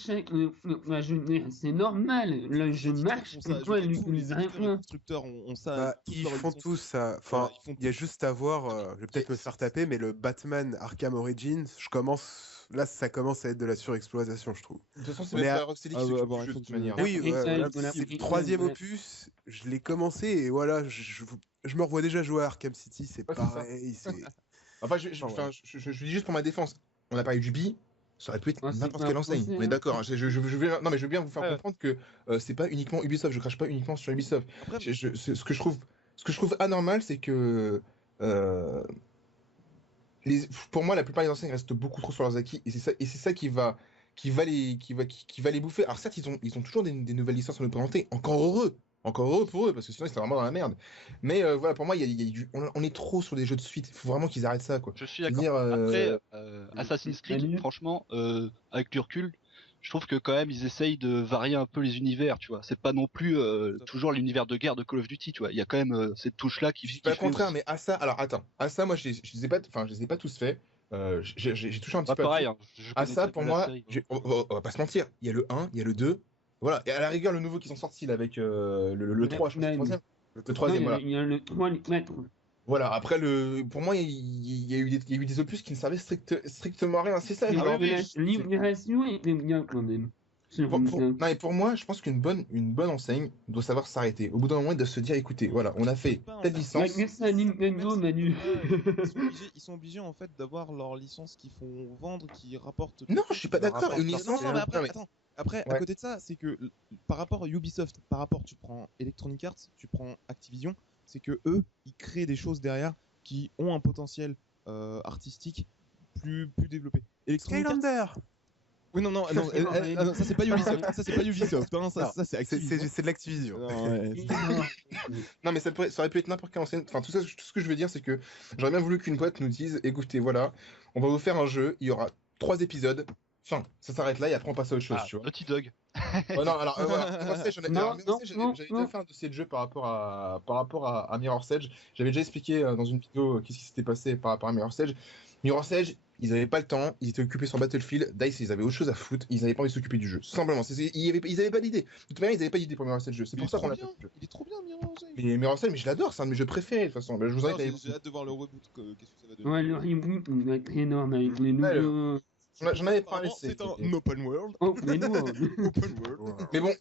c'est normal. Le jeu marche, pourquoi les constructeurs ont ça. Ils font tous ça. Enfin, il y a juste à voir, je vais peut-être me faire taper, mais le Batman Arkham Origins, là, ça commence à être de la surexploitation, je trouve. De toute façon, c'est même Rocksteady qui s'occupe du jeu de toute manière. Oui, c'est le troisième opus. Je l'ai commencé et voilà, je me revois déjà jouer à Arkham City, c'est pareil. Enfin, je dis juste pour ma défense. On a parlé du B, ça aurait pu être n'importe quelle enseigne. On est d'accord. Je veux bien vous faire comprendre que c'est pas uniquement Ubisoft. Je crache pas uniquement sur Ubisoft. Ce que je trouve anormal, c'est que pour moi, la plupart des enseignes restent beaucoup trop sur leurs acquis, et c'est ça qui va les bouffer. Alors certes, ils ont toujours des nouvelles licences à nous présenter. Encore heureux pour eux, parce que sinon ils seraient vraiment dans la merde. Mais voilà, pour moi, on est trop sur des jeux de suite. Il faut vraiment qu'ils arrêtent ça, quoi. Je suis d'accord. Après, Assassin's Creed, franchement, avec du recul, je trouve que quand même ils essayent de varier un peu les univers, tu vois. C'est pas non plus toujours l'univers de guerre de Call of Duty, tu vois. Il y a quand même cette touche-là qui. Je dis pas le contraire, mais à ça, alors attends, à ça, moi, je les ai pas tous faits. J'ai touché un petit peu. Pareil. À ça, pour moi, on va pas se mentir. Il y a le 1, il y a le 2. Voilà. Et à la rigueur, le nouveau qu'ils ont sorti là avec le 3, je pense, le troisième. Voilà. Il y a le 3, le 4. Voilà, après, pour moi, il y a eu des opus qui ne servaient strictement à rien, c'est ça. Libération était bien quand même. Pour moi, je pense qu'une bonne enseigne doit savoir s'arrêter. Au bout d'un moment, ils doivent se dire, écoutez, voilà, on a fait telle licence. Ils sont obligés en fait d'avoir leur licence qu'ils font vendre, qui rapportent. Non, je suis pas d'accord. Une licence. Non, mais après, à côté de ça, c'est que par rapport à Ubisoft, tu prends Electronic Arts, tu prends Activision, c'est que eux, ils créent des choses derrière qui ont un potentiel artistique plus développé. Skylander. Oui, non, ça c'est pas Ubisoft. Ça c'est pas Ubisoft. Ça c'est Activision. C'est de l'Activision. Non, mais ça aurait pu être n'importe quelle enseigne. Enfin, tout ce que je veux dire, c'est que j'aurais bien voulu qu'une boîte nous dise, écoutez, voilà, on va vous faire un jeu, il y aura 3 épisodes. Enfin, ça s'arrête là et après on passe à autre chose, tu vois. Petit Dog. Non, alors voilà. J'avais déjà fait un dossier de jeu par rapport à Mirror's Edge. J'avais déjà expliqué dans une vidéo qu'est-ce qui s'était passé par rapport à Mirror's Edge. Mirror's Edge, ils avaient pas le temps, ils étaient occupés sur Battlefield. DICE, ils avaient autre chose à foutre, ils avaient pas envie de s'occuper du jeu. Simplement, ils avaient pas d'idée. De toute manière, ils avaient pas d'idée pour Mirror's Edge. C'est pour ça qu'on l'a fait. Il est trop bien, Mirror's Edge. Mais Mirror's Edge, mais je l'adore, c'est un de mes jeux préférés de toute façon. Je vous invite à J'ai hâte de voir le reboot. Qu'est-ce que ça va donner. Ouais, le reboot, il va être énorme avec les nouveaux. J'en avais parlé. C'est un open world. Open world. Mais bon,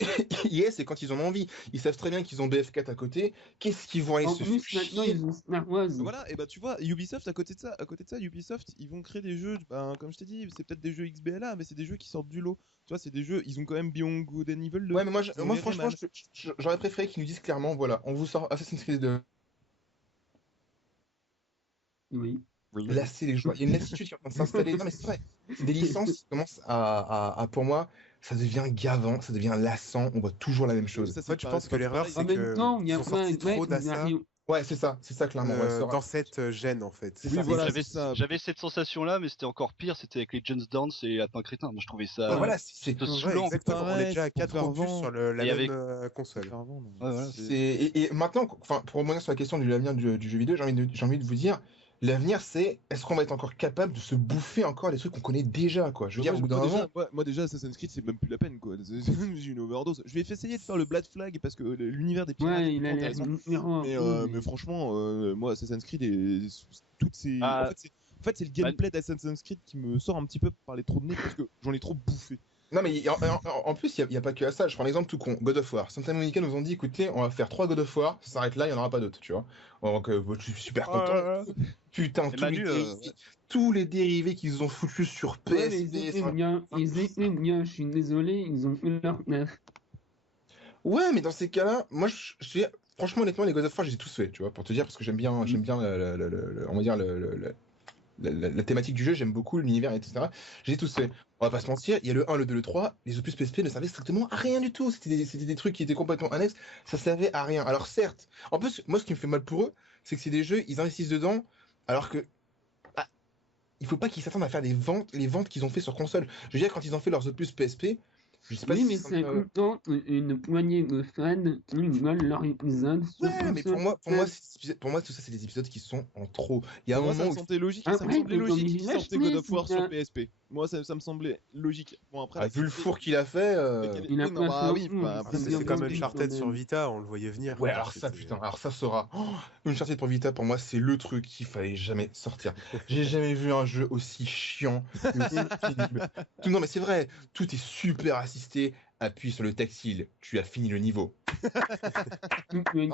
yes, c'est quand ils en ont envie. Ils savent très bien qu'ils ont BF4 à côté. Qu'est-ce qu'ils vont aller se faire maintenant, ils ont Star Wars. Voilà, et bah tu vois, Ubisoft, à côté de ça, Ubisoft, ils vont créer des jeux, comme je t'ai dit, c'est peut-être des jeux XBLA, mais c'est des jeux qui sortent du lot. Tu vois, c'est des jeux, ils ont quand même Beyond Good and Evil 2. Ouais, mais moi franchement, j'aurais préféré qu'ils nous disent clairement, voilà, on vous sort Assassin's Creed 2. Oui. Lasser les joueurs. Il y a une lassitude qui est en train de s'installer. Non, mais c'est vrai. C'est des licences qui commencent à, pour moi, ça devient gavant, ça devient lassant. On voit toujours la même chose. En fait, je pense que l'erreur, c'est que il y a sont sortis trop d'Assa Ouais, c'est ça clairement. Dans cette gêne en fait. Oui, voilà, j'avais cette sensation-là, mais c'était encore pire. C'était avec les Just Dance et Lapin Crétin. Moi, je trouvais ça. Ouais, voilà, c'est saoulant. Exactement. On est déjà à 4 opus sur la même console. Et maintenant, pour revenir sur la question de l'avenir du jeu vidéo, j'ai envie de vous dire, l'avenir, c'est est-ce qu'on va être encore capable de se bouffer encore les trucs qu'on connaît déjà, quoi. Je veux dire, au bout d'un moment. Moi, déjà, Assassin's Creed, c'est même plus la peine, quoi. J'ai une overdose. Je vais essayer de faire le Black Flag parce que l'univers des pirates est intéressant. Mais franchement, moi, Assassin's Creed et toutes ces. En fait, c'est le gameplay d'Assassin's Creed qui me sort un petit peu par les trous de nez parce que j'en ai trop bouffé. Non, mais en plus, il n'y a pas que à ça. Je prends l'exemple tout con. God of War. Santa Monica nous ont dit, écoutez, on va faire 3 God of War, ça s'arrête là, il n'y en aura pas d'autres, tu vois. Donc, je suis super content. Putain, tous les dérivés qu'ils ont foutus sur PSP. Ils étaient bien, je suis désolé, ils ont fait leur neuf. Ouais, mais dans ces cas-là, moi, franchement, honnêtement, les God of War, je les ai tous faits, tu vois, pour te dire, parce que j'aime bien, on va dire, la thématique du jeu, j'aime beaucoup l'univers, etc. J'ai tous fait. On va pas se mentir, il y a le 1, le 2, le 3, les opus PSP ne servaient strictement à rien du tout. C'était des trucs qui étaient complètement annexes, ça servait à rien. Alors certes, en plus, moi ce qui me fait mal pour eux, c'est que c'est des jeux, ils investissent dedans, alors que il faut pas qu'ils s'attendent à faire les ventes qu'ils ont fait sur console. Je veux dire, quand ils ont fait leurs opus PSP, je sais pas oui, mais c'est content une poignée de fans qui veulent leur épisode. Ouais, mais pour moi, tout ça, c'est des épisodes qui sont en trop. Il y a un moment ça me semblait logique, ça me semblait logique qu'ils sortaient God of War sur PSP. Moi, ça me semblait logique. Bon, après, vu le four qu'il a fait. C'est comme Uncharted sur Vita, on le voyait venir. Ouais, alors ça, putain, alors ça sera. Uncharted pour Vita, pour moi, c'est le truc qu'il fallait jamais sortir. J'ai jamais vu un jeu aussi chiant. Non, mais c'est vrai, tout est super assisté. Appuie sur le tactile, tu as fini le niveau. J'ai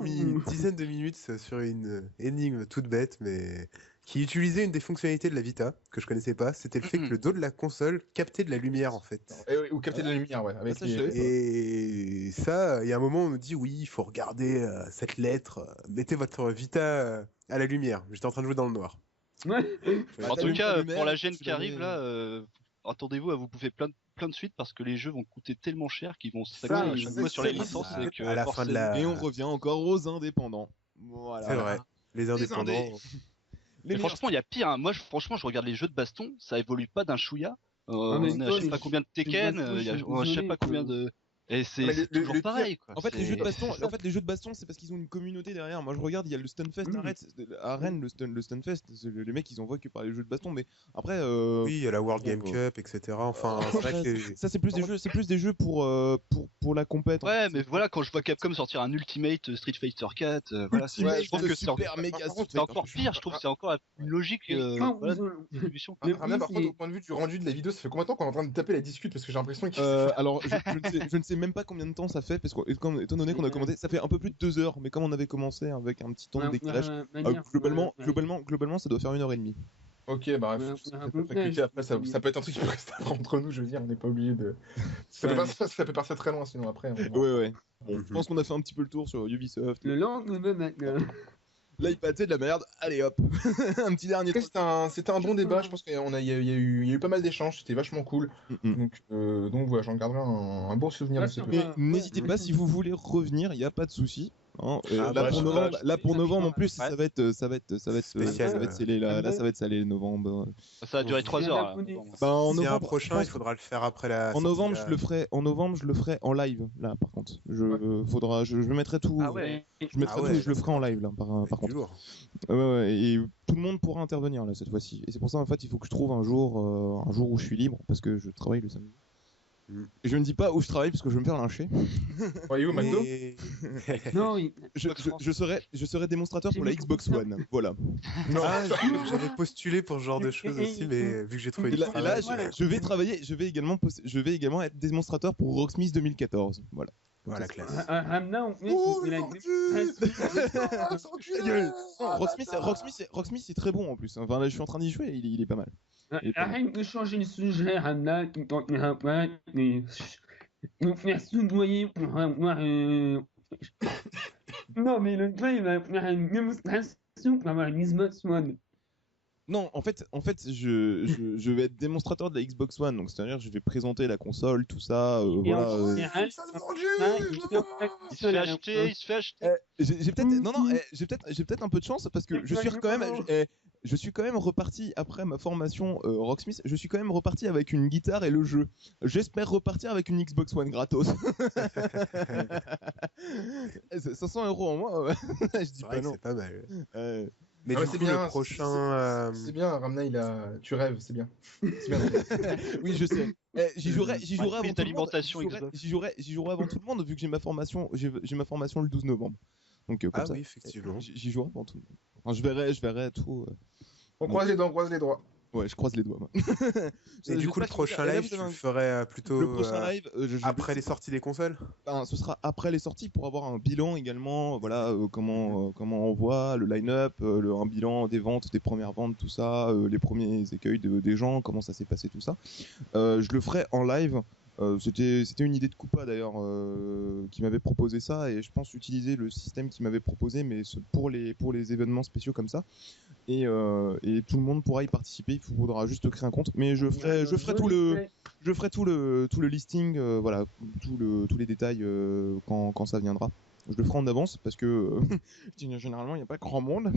mis une dizaine de minutes sur une énigme toute bête, mais qui utilisait une des fonctionnalités de la Vita que je connaissais pas. C'était le fait que le dos de la console captait de la lumière en fait. Ou captait de la lumière, ouais. Et ça, il y a un moment où on nous dit oui, il faut regarder cette lettre, mettez votre Vita à la lumière. J'étais en train de jouer dans le noir. En tout cas, pour la gêne qui arrive là. Attendez-vous à vous bouffer plein de suites parce que les jeux vont coûter tellement cher qu'ils vont s'axer à chaque fois sur les licences. À la fin de la... Et on revient encore aux indépendants. Voilà. C'est vrai, les indépendants. Mais franchement, il y a pire. Hein. Moi, franchement, je regarde les jeux de baston, ça évolue pas d'un chouïa. On a je sais pas combien de Tekken, je sais pas combien de... Et c'est toujours pareil, quoi. En fait, les jeux de baston, c'est parce qu'ils ont une communauté derrière. Moi, je regarde, il y a le Stunfest à Rennes, le Stunfest. Les mecs, ils ont voient que par les jeux de baston, mais après. Oui, il y a la World Game Cup, etc. Enfin, ça, c'est plus des jeux pour la compète. Ouais, mais voilà, quand je vois Capcom sortir un Ultimate Street Fighter 4, voilà, je trouve que c'est encore pire. Je trouve que c'est encore une logique d'évolution. Par contre, au point de vue du rendu de la vidéo, ça fait combien de temps qu'on est en train de taper la discute parce que j'ai l'impression qu'il. Alors, je ne sais même pas combien de temps ça fait, parce que étant donné qu'on a commenté, ça fait un peu plus de 2 heures, mais comme on avait commencé avec un petit temps de décalage, globalement, ça doit faire 1h30. Ok, bah après ça peut être un truc qui peut rester entre nous, je veux dire, on n'est pas obligé de. Ça peut passer très loin sinon après. Ouais. Bon, je pense qu'on a fait un petit peu le tour sur Ubisoft. Le lendemain maintenant. L'iPad c'est de la merde, allez hop. Un petit dernier truc. C'était un bon débat, je pense qu'il y a eu pas mal d'échanges, c'était vachement cool. Donc voilà, j'en garderai un bon souvenir de ce truc. Mais n'hésitez pas, si vous voulez revenir, il n'y a pas de souci. Hein, là pour novembre en plus ça va être spécial, ça va être scellé là ça va être salé novembre. Ça va durer 3 heures. En novembre prochain, il faudra le faire après la. En novembre, je le ferai en live là par contre. Je mettrai tout. Je mettrai tout et je le ferai en live là par contre. Ouais, et tout le monde pourra intervenir là cette fois-ci. Et c'est pour ça en fait il faut que je trouve un jour où je suis libre parce que je travaille le samedi. Et je ne dis pas où je travaille parce que je vais me faire lyncher. Voyez où McDo? Non, je serai démonstrateur pour la Xbox One. Voilà. J'avais postulé pour ce genre de choses aussi, mais vu que j'ai trouvé. Et là, je vais travailler. Je vais également être démonstrateur pour Rocksmith 2014. Voilà. Voilà, classe. Rocksmith c'est très bon en plus. Enfin là, je suis en train d'y jouer, il est pas mal. Arrête de changer le sujet, Hamna, qui tente pas nous faire soudoyer pour avoir. Non, mais le gars, il va faire une démonstration pour avoir une Xbox One. Non, en fait, je vais être démonstrateur de la Xbox One, donc c'est-à-dire je vais présenter la console, tout ça, voilà. Il se fait acheter. J'ai peut-être un peu de chance parce que je suis quand même reparti après ma formation Rocksmith, je suis quand même reparti avec une guitare et le jeu. J'espère repartir avec une Xbox One gratos. 500 € en moins, je dis pas non. C'est pas mal. Mais du coup, le prochain. C'est bien, Ramna, tu rêves, c'est bien. C'est bien. Oui, je sais. J'y jouerai avant tout le monde. J'y jouerai avant tout le monde vu que j'ai ma formation le 12 novembre. Donc comme ça, oui, effectivement. J'y jouerai avant tout le monde. Enfin, je verrai tout. On croise les dents, on croise les doigts. Ouais, je croise les doigts, moi. Et du coup, le prochain live, tu le ferais plutôt le prochain live, après les sorties des consoles. Ce sera après les sorties pour avoir un bilan également. Voilà, comment on voit le line-up, un bilan des ventes, des premières ventes, tout ça, les premiers écueils des gens, comment ça s'est passé, tout ça. Je le ferai en live. C'était une idée de Koopa d'ailleurs qui m'avait proposé ça et je pense utiliser le système qu'il m'avait proposé mais pour les événements spéciaux comme ça et tout le monde pourra y participer, il faudra juste créer un compte mais je ferai tout le listing voilà tous les détails quand ça viendra. Je le ferai en avance parce que généralement il n'y a pas grand monde.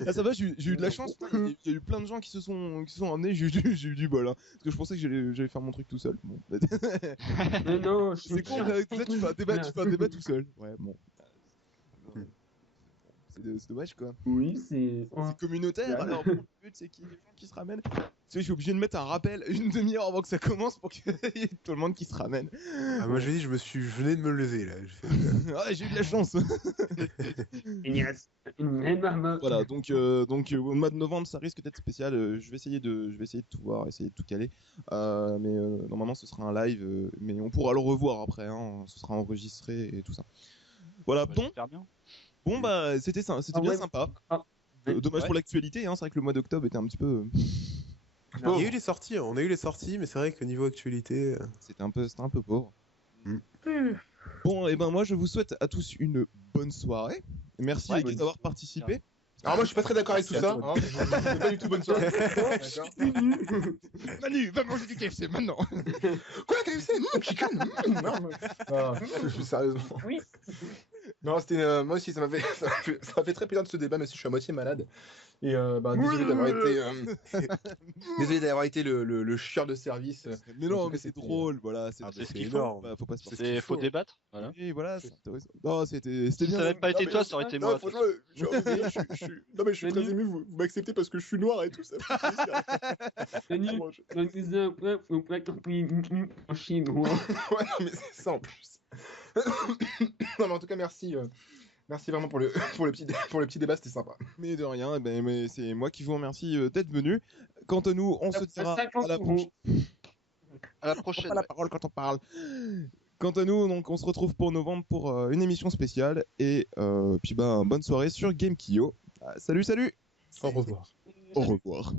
Là ça va, j'ai eu de la chance. Il y a eu plein de gens qui se sont emmenés. J'ai eu du bol. Hein, parce que je pensais que j'allais faire mon truc tout seul. Bon. non, c'est con. Tu fais un débat tout seul. Ouais, bon. C'est dommage quoi. Oui, c'est communautaire. Alors le but c'est qu'il y ait des gens qui se ramènent. Tu sais, je suis obligé de mettre un rappel une demi-heure avant que ça commence pour qu'il y ait tout le monde qui se ramène. Moi j'ai dit, je venais de me lever là. J'ai eu de la chance. Voilà, donc au mois de novembre ça risque d'être spécial. Je vais essayer de tout voir, essayer de tout caler. Mais normalement ce sera un live, mais on pourra le revoir après. Hein, ce sera enregistré et tout ça. Voilà, bon. Bon bah c'était bien sympa. Dommage pour l'actualité, hein, c'est vrai que le mois d'octobre était un petit peu. Il y a eu les sorties, on a eu les sorties, mais c'est vrai que niveau actualité, c'était un peu pauvre. Bon et ben moi je vous souhaite à tous une bonne soirée. Merci d'avoir participé. Alors moi je suis pas très d'accord avec tout ça. Hein. C'est pas du tout bonne soirée. Manu, va manger du KFC maintenant. Quoi KFC chicken. Sérieusement. Oui. Non, c'était moi aussi ça m'a fait très plaisir de ce débat, même si je suis à moitié malade. Et désolé d'avoir été le chieur de service. Mais non, mais c'est drôle, voilà. C'est énorme. Faut pas se passer. Faut débattre. Voilà. Et voilà, c'est intéressant. Non, c'était bien. Ça n'avait pas été toi, ça aurait été moi. Franchement, non mais je suis très ému. Vous m'acceptez parce que je suis noir et tout ça. Ouais, non mais c'est ça en plus. Non mais en tout cas merci. Merci vraiment pour le petit débat, c'était sympa. Mais de rien, mais c'est moi qui vous remercie d'être venu. Quant à nous, on se dira à la prochaine. À la prochaine. On pas la parole quand on parle. Quant à nous, donc on se retrouve pour novembre pour une émission spéciale et puis bonne soirée sur GameKio. Salut. Au revoir. Au revoir.